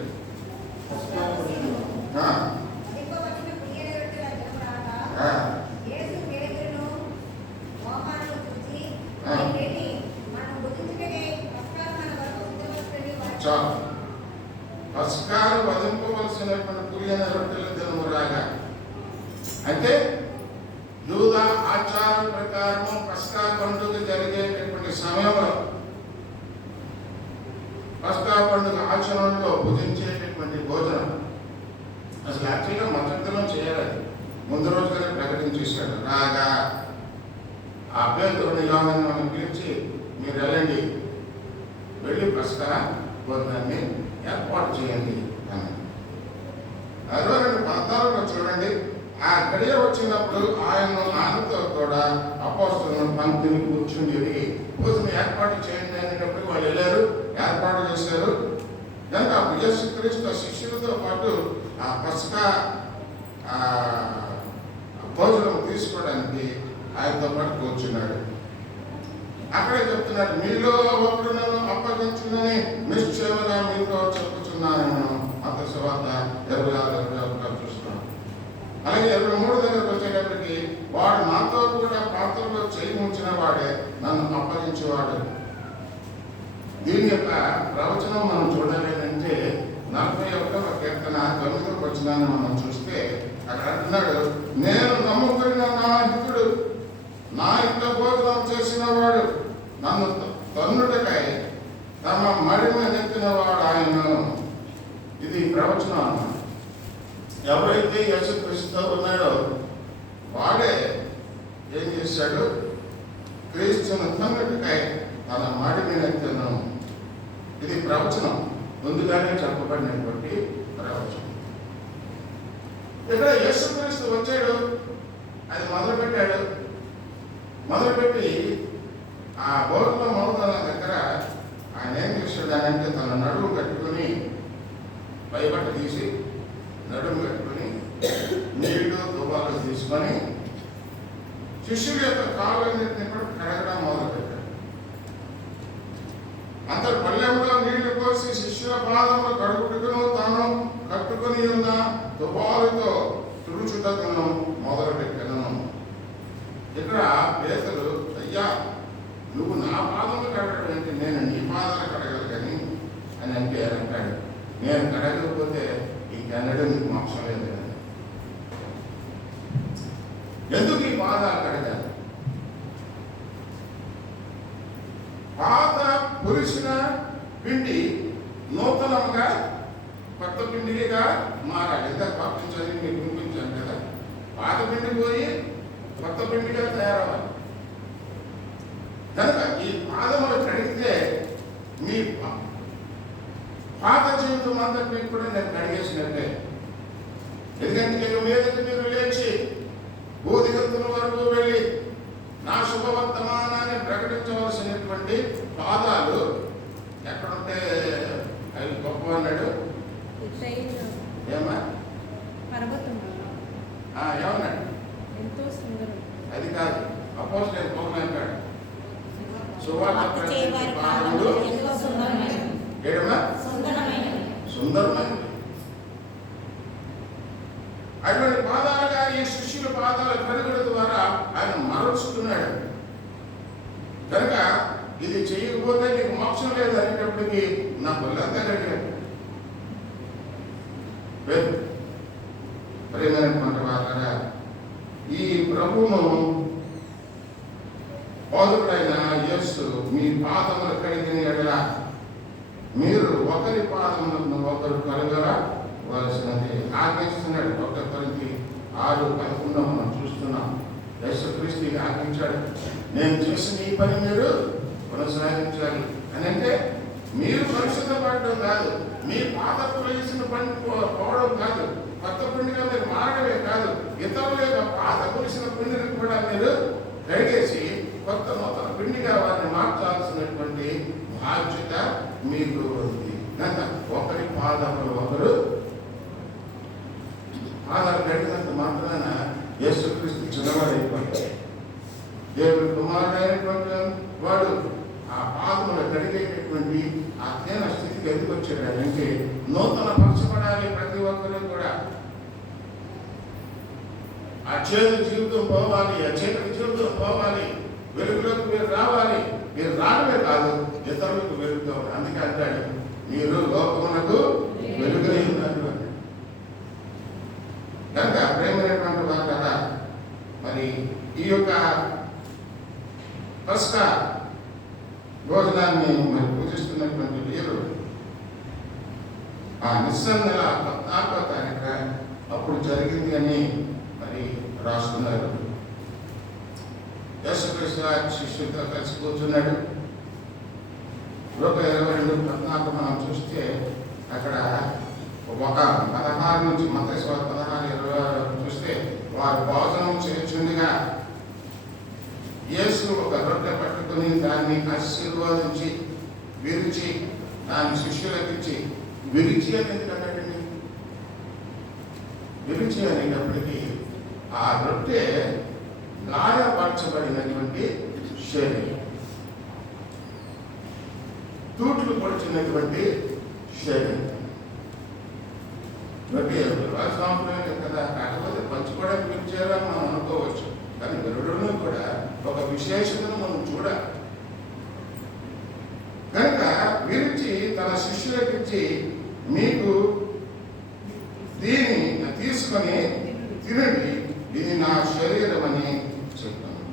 చాలు, పస్కాను వదిలిపోవలసినటువంటి పులియని రొట్టెల దినము రాగా అంటే యూదా ఆచారం ప్రకారం పస్కా పండుగ జరిగేటటువంటి సమయంలో, పస్కా పండుగ ఆచరణలో భుజించేటటువంటి భోజనం అసలు యాక్చువల్గా మధ్యంతరం చేయాలి. ముందు రోజుగానే ప్రకటించేశాడు. రాగా ఆ పేతురుని యోహాను పిలిచి, మీరు వెళ్ళండి, వెళ్ళి పస్కా భోజనాన్ని ఏర్పాటు చేయండి అని. 22:14 చూడండి. ఆ గడియ వచ్చినప్పుడు ఆయన ఆయనతో కూడా అపోస్తలులను పంక్తిని కూర్చుండేది. భోజనం ఏర్పాటు చేయండి అనేటప్పుడు వాళ్ళు వెళ్ళారు, ఏర్పాటు చేశారు. కనుక యేసుక్రీస్తు శిష్యులతో పాటు ఆ పస్కా భోజనం తీసుకోవడానికి ఆయనతో పాటు కూర్చున్నాడు. అక్కడే చెప్తున్నాడు, మీలో ఒకడు నన్ను అప్పగించునని నిశ్చయముగా మీతో చెప్పుచున్నాను. అంత సువార్త 26-21 చూస్తున్నాం. అలాగే 23 దగ్గరకు వచ్చేటప్పటికి, వాడు నాతో కూడా పాత్రలో చేయి ఉంచిన వాడే నన్ను అప్పగించేవాడు. దీని యొక్క ప్రవచనం మనం చూడాలి అంటే 41వ కీర్తన 9వ వచనాన్ని మనం చూస్తే అక్కడ అంటున్నాడు, నేను నమ్ముకున్న నా హితుడు, నా ఇంట భోజనం చేసిన వాడు, నన్ను తన్నుటకై తమ మడిమ నెత్తిన వాడు ఆయన. ఇది ప్రవచనం అన్నమాట. ఎవరైతే యేసుక్రీస్తుతో ఉన్నాడో వాడే ఏం చేశాడు? క్రీస్తును తన్నుటకై తన మడిమ నెత్తెను. ఇది ప్రవచనం, ముందుగానే చెప్పబడినటువంటి ప్రవచనం. ఇక్కడ యేసుక్రీస్తు వచ్చాడు, అది మొదలుపెట్టాడు. మొదలుపెట్టి ఆ బోర్ల మౌతాల దగ్గర ఆయన ఏం చేశాడంటే తన నడుము కట్టుకుని, పైబట్ట తీసి నడుము కట్టుకుని నీళ్లు దుబాలు తీసుకొని శిష్యుల యొక్క కాళ్ళన్నింటినీ కూడా కడగడం మొదలుపెట్టాడు. అంత పల్లెంలో నీళ్లు పోసి శిష్యుల పాదములు కడుగుటకును తాను కట్టుకుని ఉన్న దుబాలుతో తుడుచుటకును మొదలుపెట్టాను. ఇక్కడ పేదలు, అయ్యా నువ్వు నా పాదములు కడగడం అంటే నేను నీ పాదాలు కడగలు కానీ అని అంటే అంటాడు. నేను కడగకపోతే ఇంకెన్నడూ నీకు మోక్షం లేదు కదా. ఎందుకు ఈ పాదాలు కడగాలి? పాత పురుషుల పిండి నూతనంగా కొత్త పిండిగా మారాలి. ఎంత పాపించాలి మీకు వినిపించాను కదా. పాత పిండి పోయి కొత్త పిండిగా తయారవ్వాలి. కనుక ఈ పాదములు కడిగితే మీ పాత జీవితం అంతటినీ కూడా నేను కడిగేసినట్టే. ఎందుకంటే ఇక మీదకి మీరు లేచి బోధిగంతుల వరకు వెళ్ళి నా శుభవర్తమానాన్ని ప్రకటించవలసినటువంటి పాదాలు ఎక్కడుంటే అవి గొప్ప అన్నాడు. ఏమా ఏమన్నాడు? అది కాదు, అపోస్తలుల పౌలు అంటాడు, సువార్త పాదములు సుందరమైనవి. అటువంటి పాదాలుగా ఈ శిష్యుల పాదాల కడుగుల ద్వారా ఆయన మరచుతున్నాడు. కనుక ఇది చేయకపోతే నీకు మోక్షం లేదు అనేటప్పటికీ నా పళ్ళంతా కడిగాడు. ప్రేమైనటువంటి వాళ్ళగా ఈ ప్రభువును బోధకుడైన యేసు మీ పాదములు కడిగిన ఎడల మీరు ఒకరి పాదములను ఒకరు కడగవలసినది ఆజ్ఞిస్తున్నాడు. 1 కొరింథీ 6:11 మనం చూస్తున్నాం. యేసుక్రీస్తు ఆజ్ఞించాడు, నేను చేసిన ఈ పని మీరు కొనసాగించాలి అని. అంటే మీరు పరిశుద్ధపడడం కాదు, మీ పాదపు వేసిన పని పోవడం కాదు, కొత్త పిండిగా మీరు మారడమే కాదు, ఇతరుల యొక్క పాత పులిసిన పిండిని కూడా మీరు కడిగేసి కొత్త నూతన పిండిగా వారిని మార్చాల్సినటువంటి బాధ్యత మీకు ఉంది. కనుక ఒకరి పాదములు ఒకరు పాదాలు కడిగినంత మాత్రాన యేసుక్రీస్తు చిన్నవాడైపోయాడు. దేవుడి కుమారుడైనటువంటి వాడు ఆ పాదములు కడిగేటటువంటి ఆ తేన స్థితికి ఎందుకు వచ్చాడు అంటే నూతన పరచబడాలి. ప్రతి ఒక్కరూ కూడా ఆ చేదు జీవితం పోవాలి, ఆ చీకటి జీవితం పోవాలి, వెలుగులోకి మీరు రావాలి. మీరు రావడమే కాదు, ఇతరులకు వెలుగుతో. అందుకే అంటాడు, మీరు లోకమునకు వెలుగులై ఉన్నారు. కనుక ప్రేమైనటువంటి వారు కదా, మరి ఈ యొక్క పస్కా భోజనాన్ని మరి పూజిస్తున్నటువంటి వీరు ఆ నిస్సందల 14వ తారీఖు అప్పుడు జరిగింది అని మరి రాస్తున్నారు. యేసుక్రీస్తు శిష్యులతో కలిసి కూర్చున్నాడు. 22:14 మనం చూస్తే అక్కడ ఒక 16 నుంచి మత్తయి 16:26 చూస్తే వారు భోజనం చేయుచుండగా యేసు ఒక రొట్టె పట్టుకొని దాన్ని ఆశీర్వదించి విరిచి దాని శిష్యులకు ఇచ్చి, విరిచి అని ఎందుకంటాడండి? విరిచి అనేటప్పటికీ ఆ రొట్టె గాయపరచబడినటువంటి శరీరం, తూట్లు పొడిచినటువంటి శరీరం. రొట్టె సాంప్రదాయం కదా, కాకపోతే పంచుకోవడానికి పిలిచారు అని మనం అనుకోవచ్చు. కానీ విరుడులో కూడా ఒక విశేషతను మనం చూడాలి. కనుక విరిచి తన శిష్యులకు ఇచ్చి, మీకు దీన్ని తీసుకొని తినండి, ఇది నా శరీరం అని చెప్పాను.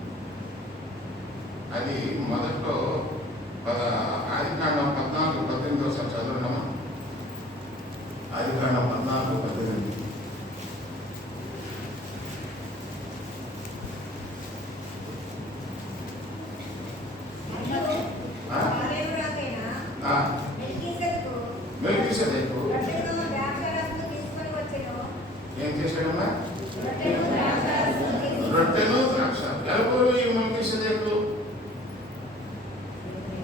అది మొదట్లో ఆదికాండం 14:18 చదవడమా? ఆదికాండం 14:18. మెల్కీసెదెకు ఏం చేశాడమ్మా? రొట్టెను ద్రాక్ష. ఎవరు ఈ మెల్కీసెదెకు?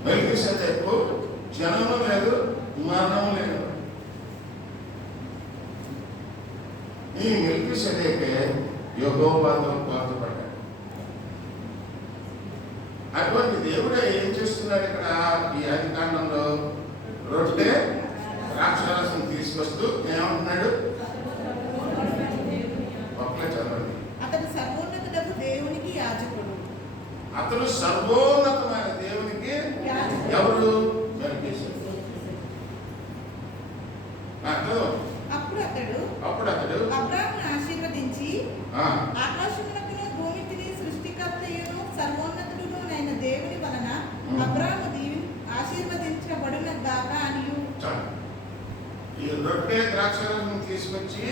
మెల్కీసెదెకు జనము లేదు, మరణం లేదు. ఈ మెల్కీసెదెకే యెహోవాతో పాటుపడ్డాడు. అటువంటి దేవుడే ఏం చేస్తున్నాడు ఇక్కడ ఈ ఆదికాండంలో? రొట్టె ద్రాక్షారసం తీసుకొస్తూ ఏమంటున్నాడు? ఒక్కలే చదవండి. అతడు సర్వోన్నతుడకు దేవునికి యాజకుడు. అతడు సర్వోన్నతమైన దేవునికి ఎవరు? మెల్కీసెదెకు. అప్పుడు అతడు అబ్రాహామును ఆశీర్వదించి, ఆకాశమునకును భూమికిని సృష్టికర్తయును సర్వోన్నతుడును అయిన దేవుని వలన అబ్రాహాము ఆశీర్వదించబడున గాక అనియు. ఈ రొట్టె ద్రాక్షారసం తీసుకొచ్చి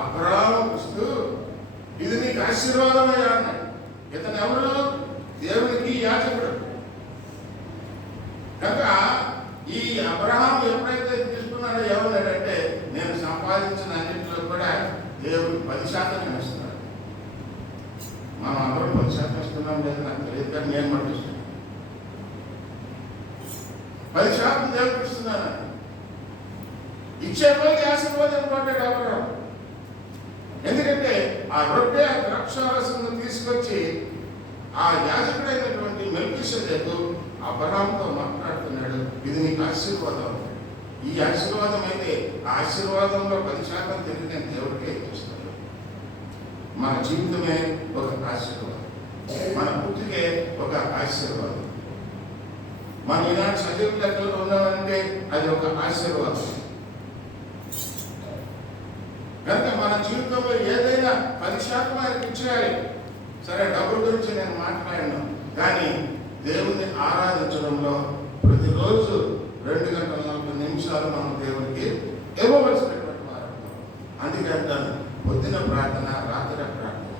అబ్రాహాముకు ఇస్తూ, ఇది నీకు ఆశీర్వాదమయ్యా అన్నాడు. ఇతను ఎవరు? దేవునికి యాజకుడు. కనుక ఈ అబ్రహాము ఎప్పుడైతే తీసుకున్నాడో ఏమన్నాడంటే, నేను సంపాదించిన అన్నింటిలో కూడా దేవుడికి 10% ఇస్తున్నాడు. మనం అందరం 10% ఇస్తున్నాం లేదు నాకు తెలియదు, కానీ నేను పట్టిస్తున్నాను. 10% దేవుడికి ఇస్తున్నాను. ఇచ్చే రోజు ఆశీర్వాదం పడ్డాడు అబ్రహాము. ఎందుకంటే ఆ రొట్టె ద్రాక్షారసం తీసుకొచ్చి ఆ యాజకుడైనటువంటి మెల్కీసెదెకు అబ్రహాముతో మాట్లాడుతున్నాడు, ఇది నీకు ఆశీర్వాదం. ఈ ఆశీర్వాదం అయితే ఆ ఆశీర్వాదంలో 10% తిరిగి నేను దేవుడికే ఇస్తున్నాను. మన జీవితమే ఒక ఆశీర్వాదం, మన పుట్టికే ఒక ఆశీర్వాదం. మనం ఈనాడు సజీవ లెక్కలు ఉన్నామంటే అది ఒక ఆశీర్వాదం. కనుక మన జీవితంలో ఏదైనా 10% ఆయనకి ఇచ్చేయాలి. సరే, డబ్బుల గురించి నేను మాట్లాడను, కానీ దేవుని ఆరాధించడంలో ప్రతిరోజు 2:40 మనం దేవునికి ఇవ్వవలసినటువంటి వారు. అందుకంటే పొద్దున ప్రార్థన, రాత్రి ప్రార్థన.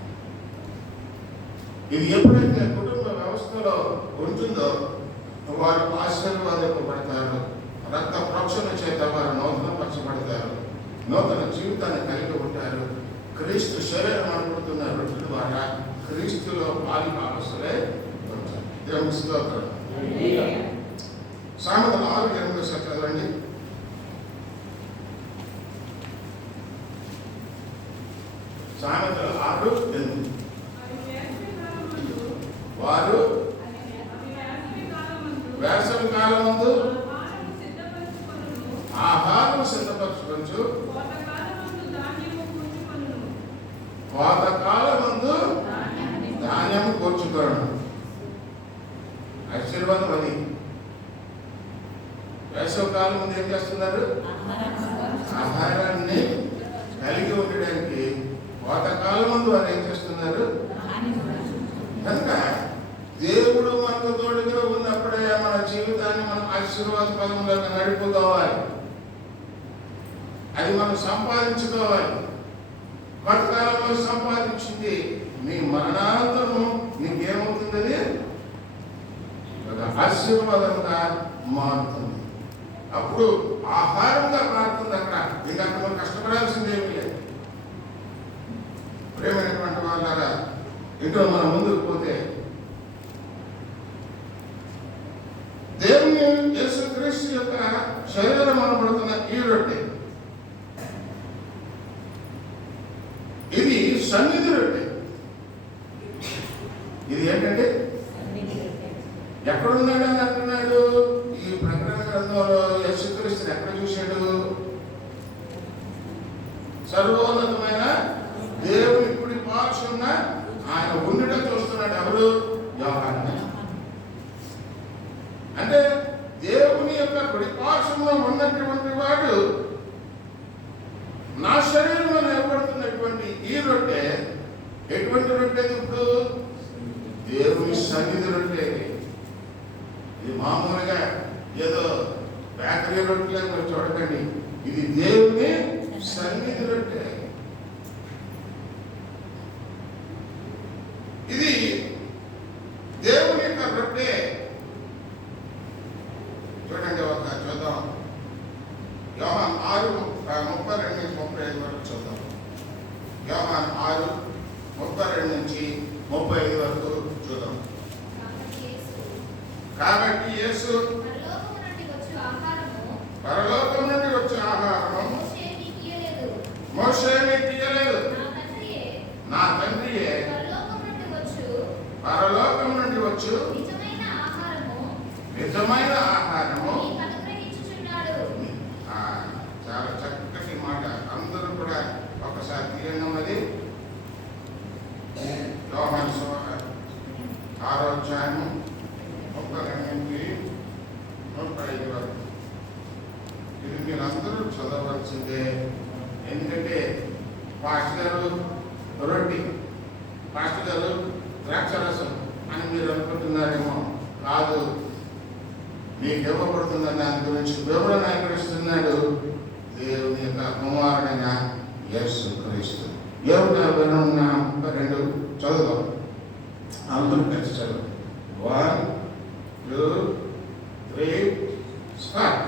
ఇది ఎప్పుడైతే కుటుంబ వ్యవస్థలో ఉంటుందో వారు ఆశీర్వాదింపబడతారు. రక్త ప్రోక్షణ చేత వారు నూతనపరచబడతారు, నూతన జీవితాన్ని కలిగి ఉంటారు. క్రీస్తు శరీరం అనుకుంటున్న రొట్టెల ద్వారా క్రీస్తులో పాలి భాగస్తులే ఉంటారు. దేవుని స్తోత్రం. సామెతలు 6:8 చదవండి. సామెతలు 6:8. వారు వేసవి కాలమందు ఆహారం సిద్ధపరచుకొనుచు, కోతకాలమందు ధాన్యము కూర్చుకోవడం. ఆశీర్వాదం అది. వేసవి కాలం ముందు ఏం చేస్తున్నారు? ఆహారాన్ని కలిగి ఉండడానికి. కోతకాలం ముందు వారు ఏం చేస్తున్నారు? కనుక దేవుడు మనకు తోడుగా ఉన్నప్పుడే మన జీవితాన్ని మనం ఆశీర్వాద పదంలోకి నడుపుకోవాలి. అది మనం సంపాదించుకోవాలి. కొంతకాలంలో సంపాదించింది నీ మరణాంతరం నీకేమవుతుంది? ఒక ఆశీర్వాదంగా మారుతుంది. అప్పుడు ఆహారంగా మారుతుంది. అక్కడ ఇంకా మనం కష్టపడాల్సింది ఏమీ లేదు. ప్రేమైనటువంటి వాళ్ళారా, ఇంకా మనం ముందుకు పోతే దేవుని యేసుక్రీస్తు యొక్క శరీరం అనబడుతున్న ఈ రొట్టె, ఇది సన్నిధి రొట్టె. ఇది ఏంటంటే ఎక్కడున్నాడు అని అంటున్నాడు. ఈ ప్రకటన గ్రంథంలో యేసుక్రీస్తుని ఎక్కడ చూశాడు? సర్వోన్నతమైన దేవుని కుడి పార్శ్వన ఆయన ఉండటం చూస్తున్నాడు. ఎవరు? యోహాను. అంటే దేవుని యొక్క కుడి పార్శ్వంలో ఉన్నటువంటి వాడు నా శరీరంలో ఏర్పడుతున్నటువంటి ఈ రొట్టె ఎటువంటి రొట్టె? ఇప్పుడు దేవుని సన్నిధి రొట్టె. ఇది మామూలుగా ఏదో బేకరీ రొట్టెలు మీరు చూడకండి. ఇది దేవుని సన్నిధి రొట్టె. ఇది దేవుని యొక్క రొట్టె. చూడండి, ఒక చూద్దాం. యోహాను 6:32-35 వరకు చూద్దాం. యోహాను 6:32 నుంచి 35 వరకు చూద్దాం. కాబట్టి యేసు పరలోకం నుండి వచ్చే ఆహారము మోషే మీకు ఇయ్యలేదు, నా తండ్రియే పరలోకం నుండి వచ్చు నిజమైన ఆహారము. చాలా చక్కటి మాట. అందరూ కూడా ఒకసారి తీయండి. ఉన్నది యోహాను 6:32-35 వరకు. ఇది మీరందరూ చదవలసిందే. ఎందుకంటే పాస్టర్ గారు రొట్టి, పాస్టర్ గారు ద్రాక్షరసం అని మీరు అనుకుంటున్నారేమో. కాదు, మీకు ఇవ్వబడుతుందని దాని గురించి వివరణ ఇక్కడ ఇస్తున్నాడు దేవుని యొక్క కుమారుడైన యేసుక్రీస్తు. ఏమిటా వివరణ? 32 చదువుదాం. అందరూ కలిసి చదువు. 1, 2, 3 స్టార్ట్.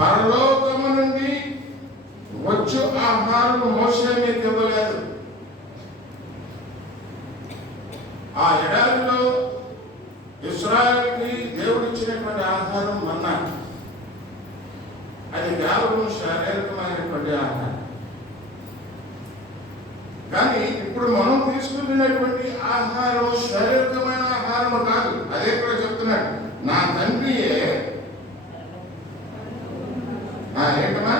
పరలోకము నుండి వచ్చు ఆహారం మోషే మీకు ఇవ్వలేదు. ఆ ఎడారిలో ఇశ్రాయేలుకి దేవుడు ఇచ్చినటువంటి ఆహారం మన్నా. అది కేవలం శారీరకమైనటువంటి ఆహారం. కానీ ఇప్పుడు మనం తీసుకుంటున్నటువంటి ఆహారం శారీరకమైన ఆహారం కాదు. అదే కూడా చెప్తున్నాడు. నా తండ్రియే ఏంటమ్మా?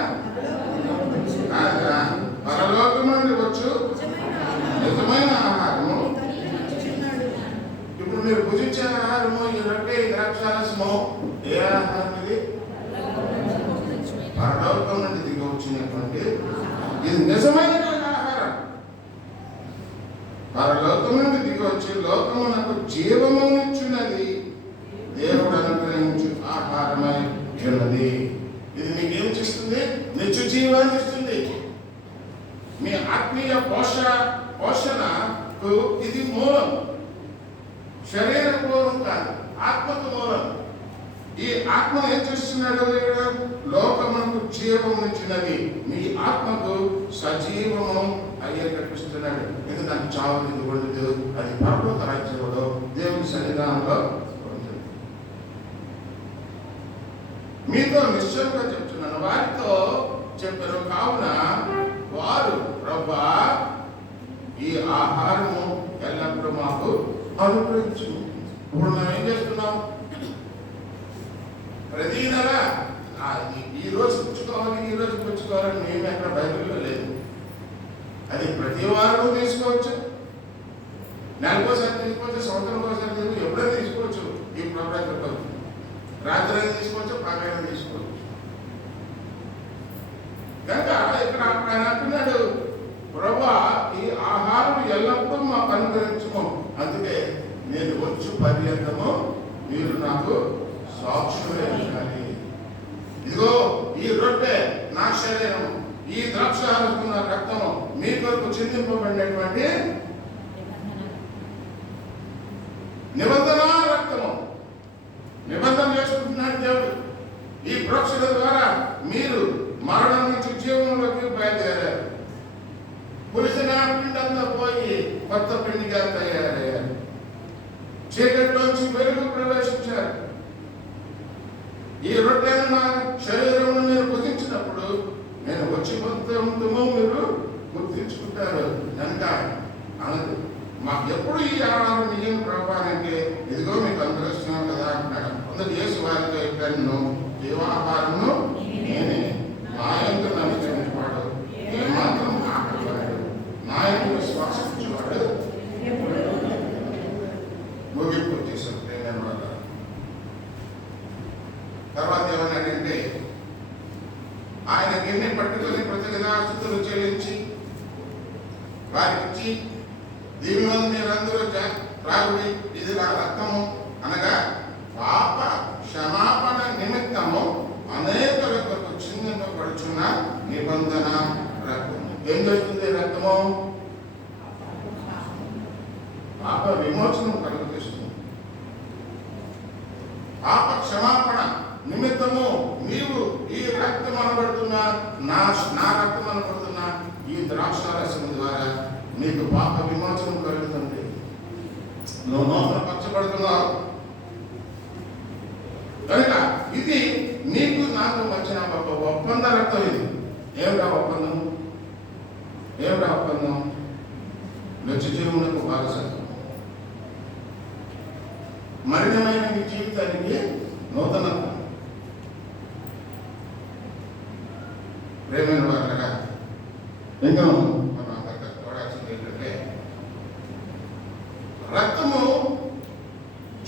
పరలోకం నుండి వచ్చు నిజమైన ఆహారము. ఇప్పుడు మీరు భుజించే ఆహారము ఈ రొట్టె, ద్రాక్షారసము ఏ ఆహారం? ఇది పరలోకం నుండి దిగి వచ్చినటువంటి ఇది నిజమైనటువంటి ఆహారం. పరలోకం నుండి దిగి వచ్చి లోకమునకు జీవమునిచ్చున్నది దేవుడు అనుగ్రహించు ఆహారమై ఉన్నది. ఇది మీకు ఏం చేస్తుంది? నిత్య జీవాన్ని ఇస్తుంది. మీ ఆత్మీయ పోషణకు ఇది మూలం. శరీర మూలం కాదు, ఆత్మకు మూలం. ఈ ఆత్మ ఏం చేస్తున్నాడు? లోకమునకు జీవమునిచ్చినది, మీ ఆత్మకు సజీవము అయ్యేటట్టిస్తున్నాడు. ఇది నాకు చావు ఇది ఉండదు. అది పరలోక రాజ్యంలో దేవుని సన్నిధానంలో ఉంటుంది. మీతో నిశ్చయంగా చెప్తున్నాను, వారితో చెప్పారు. కావున వారు ప్రభువా ఈ ఆహారము ఎల్లప్పుడూ మాకు అనుగ్రహించు. ఇప్పుడు మనం ఏం చేస్తున్నాం? ప్రతి నెల ఈ రోజు పుచ్చుకోవాలని మేము ఎక్కడ బైబిల్లో లేదు. అది ప్రతి వారం తీసుకోవచ్చు, నెలకోసారి తీసుకోవచ్చు, సంవత్సరం ఒకసారి తీసుకోవచ్చు, ఎప్పుడైనా తీసుకోవచ్చు. ఈ ప్రభుత్వం రాత్రి అయినా తీసుకోవచ్చు, పగలైనా తీసుకోవచ్చు. కనుక ఇక్కడ ఆయన అంటున్నాడు, ప్రభువా ఈ ఆహారం ఎల్లప్పుడూ మాకు అనుగ్రహించము. అందుకే నేను వచ్చు పర్యంతము మీరు నాకు సాక్షులే ఉండాలి. ఇదిగో ఈ రొట్టె నా శరీరం, ఈ ద్రాక్షారసము నా రక్తము మీ కొరకు చిందింపబడినటువంటి నిబంధన రక్తము. నిబంధన చేసుకుంటున్నాడు దేవుడు. ఈ ప్రోక్షణ ద్వారా మీరు మరణం నుంచి జీవంలోకి బయలుదేరారు. పులిసిన పిండంతా పోయి కొత్త పిండిగా తయారయ్యారు. చీకటిలోంచి వెలుగు ప్రవేశించారు. ఈ రొట్టెను నా శరీరమును మీరు భుజించినప్పుడు నేను వచ్చి పొందుతామో మీరు గుర్తించుకుంటారు. కనుక అనదు మాకు ఎప్పుడు ఈ ఆహారం ఏం ప్రభావాలంటే ఇదిగో మీకు అనుగ్రహిస్తున్నాం కదా అంటున్నాడు. అందుకు యేసు వారితో చెప్పాను, జీవాహారము నేనే, నా యందు నమ్మకం ఏమాత్రం ఆకలివాడు, నా యందు విశ్వాసించేవాడు ముగింపు చేశారు. తర్వాత ఏమన్నాడంటే ఆయన గిన్నె పట్టుకొని కృతజ్ఞతాస్తుతులు చెల్లించి వారికి దీనిలో మీరందరూ త్రాగుడి, ఇది నా రక్తము, అనగా పాప క్షమాపణ నిమిత్తము అనేకుల కొరకు చిందింపబడుచున్న నిబంధన రక్తము. ఏం చేస్తుంది రక్తము? పాప విమోచనం కలుగజేస్తుంది. పాప క్షమాపణ నిమిత్తము నీవు ఈ రక్తం అనబడుతున్న నా రక్తం అనబడుతున్న ఈ ద్రాక్షారసం ద్వారా నీకు పాప విమోచనం కలుగుతుంది. నువ్వు నూతన పరచబడుతున్నావు కనుక ఇది నీకు నాకు వచ్చిన ఒప్పంద రక్తం. ఇది ఏమిరా ఒప్పందం? నిత్య జీవమునకు భాగస్వామ్యం, మరణమైన నీ జీవితానికి నూతనత్వం. ప్రేమైన వారుగా ఇంకా మనం అందరికీ చూడాల్సింది ఏంటంటే రక్తము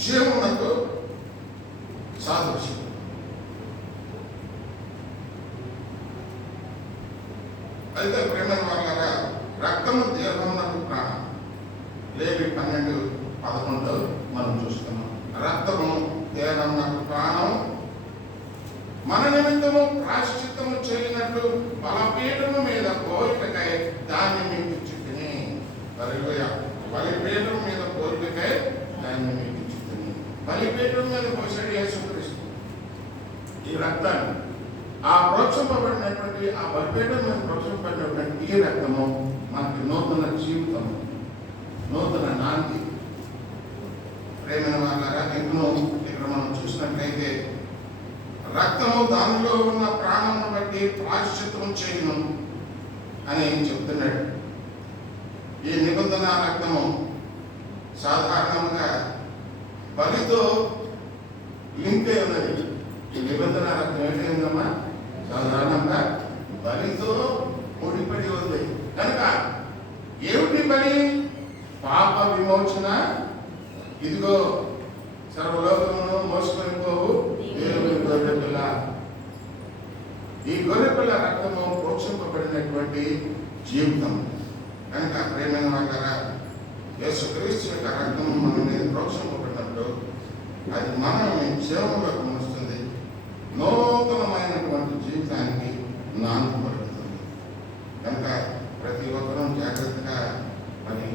జీవమునకు సాదృశ్యం. అయితే ప్రేమైన వారుగా రక్తము దేహమునకు ప్రాణం. లేవి 12:11 మనం చూస్తున్నాం. రక్తము దేహమునకు ప్రాణం, మన నిమిత్తము ప్రాయశ్చిత్తము చేయనట్లు బలిపీఠము మీద కోరికకై దాన్ని మీకు ఇచ్చితిని. హల్లెలూయా. బలిపీఠం మీద కోరికకై దాన్ని మీకు ఇచ్చితిని. బలిపీఠం మీద పోసాడు యేసుక్రీస్తు ఈ రక్తాన్ని. ఆ ప్రోక్షింపబడినటువంటి ఆ బలిపీఠం మీద ప్రోక్షింపబడినటువంటి ఈ రక్తము మనకి నూతన జీవితము, నూతన నాంది. ప్రేమైన వాళ్ళారా, ఇంకనూ ఇక్కడ మనం చూసినట్లయితే రక్తము దానిలో ఉన్న ప్రాణమును బట్టి ప్రాయశ్చిత్తము చేయను అని చెప్తున్నాడు. ఈ నిబంధన రక్తము సాధారణంగా బలితో లింకే ఉన్నది. ఈ నిబంధన రక్తం ఏంటి ఉందమ్మా? సాధారణంగా బలితో ముడిపడి ఉంది. కనుక ఏమిటి బలి? పాప విమోచన. ఇదిగో సర్వలోకమును మోసుకొని పోవు దేవుని గొర్రెపిల్ల. ఈ గొర్రెపిల్ల రక్తము ప్రోక్షింపబడినటువంటి జీవితం. కనుక ప్రేమైన వాళ్ళారా, యేసుక్రీస్తు యొక్క రక్తము మన మీద ప్రోక్షింపబడినప్పుడు అది మనల్ని జీవంలోకి మోస్తుంది, నూతనమైనటువంటి జీవితానికి నాంది పడుతుంది. కనుక ప్రతి ఒక్కరూ జాగ్రత్తగా మరి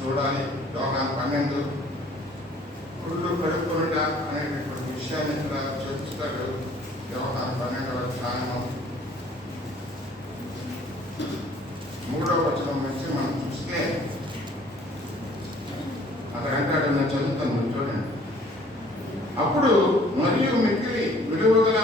చూడాలి. యోహాను 12 కుళ్ళు కడుక్కొనుట అనేటటువంటి విషయాన్ని ఇక్కడ చెప్తాడు. యోహాను 12 3వ నుంచి మనం చూస్తే అక్కడ అంటాడు, నేను చదువుతాను, మీరు చూడండి. అప్పుడు మరియు మిక్కిలి విలువగల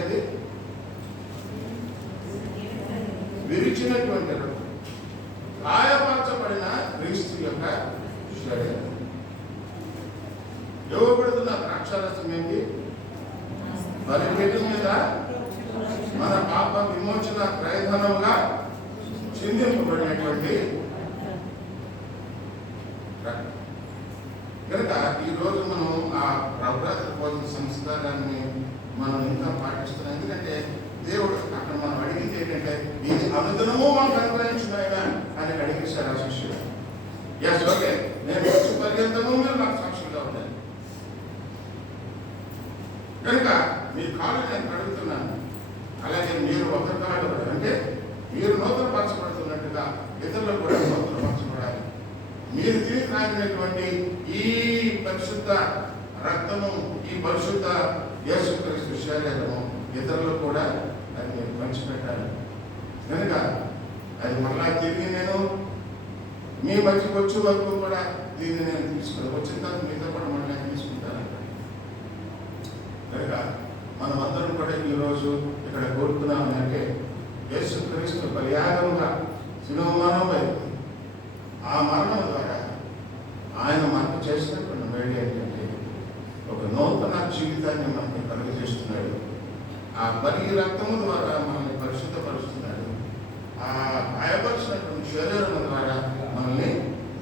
ఏంటది? విరిచినటువంటి రక్తం, గాయపరచబడిన క్రీస్తు యొక్క శరీరం. ఇవ్వబడుతున్న ద్రాక్షారసం ఏంటి? బలిపీఠం మీద మన పాప విమోచన ప్రయత్నంగా చిందింపబడినటువంటి రక్తం. కనుక ఈరోజు మనం ఆ ప్రభురాత్రి భోజన సంస్కారాన్ని మనం ఇంకా పాటిస్తున్నాం. ఎందుకంటే దేవుడు అక్కడ మనం అడిగింది ఏంటంటే ఇది అనుదినము మనకు అనుగ్రహించిన అని అడిగేశారు ఆ శిష్యుడు. ఎస్, ఓకే, నేను వచ్చి పర్యంతము మీరు నాకు సాక్షులుగా ఉండాలి. కనుక మీ కాళ్ళు నేను కడుగుతున్నాను. అలాగే మీరు ఒకరి కాళ్ళు అంటే మీరు నూతనపరచబడుతున్నట్టుగా ఇతరులకు కూడా నూతనపరచబడాలి. మీరు తిరిగి తాగినటువంటి ఈ పరిశుద్ధ రక్తము, ఈ పరిశుద్ధ యేసుక్రీస్తు శరీరము ఇతరులకు కూడా అది మీరు పంచిపెట్టాలి. కనుక అది మళ్ళా తిరిగి నేను మీ మధ్యకి వచ్చే వరకు కూడా దీన్ని నేను తీసుకుని వచ్చిన తర్వాత మీతో కూడా మళ్ళీ నేను తీసుకుంటాను. కనుక మనం అందరం కూడా ఈరోజు ఇక్కడ కోరుకున్నామంటే యేసుక్రీస్తు బలియాగంగా శిలువమరణంపై ఆ మరణం ద్వారా ఆయన మనకు చేసినటువంటి మేలు ఏంటంటే ఒక నూతన జీవితాన్ని మనకి కలుగజేస్తున్నాడు. ఆ బలి రక్తము ద్వారా మనల్ని పరిశుద్ధపరుస్తున్నాడు. ఆ గాయపరిచినటువంటి శరీరం ద్వారా మనల్ని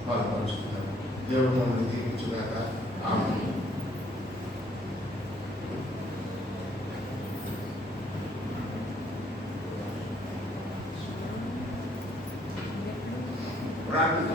బలపరుస్తున్నాడు. దేవుడు మనల్ని దీవించుగాక. ఆమేన్. ప్రార్థన.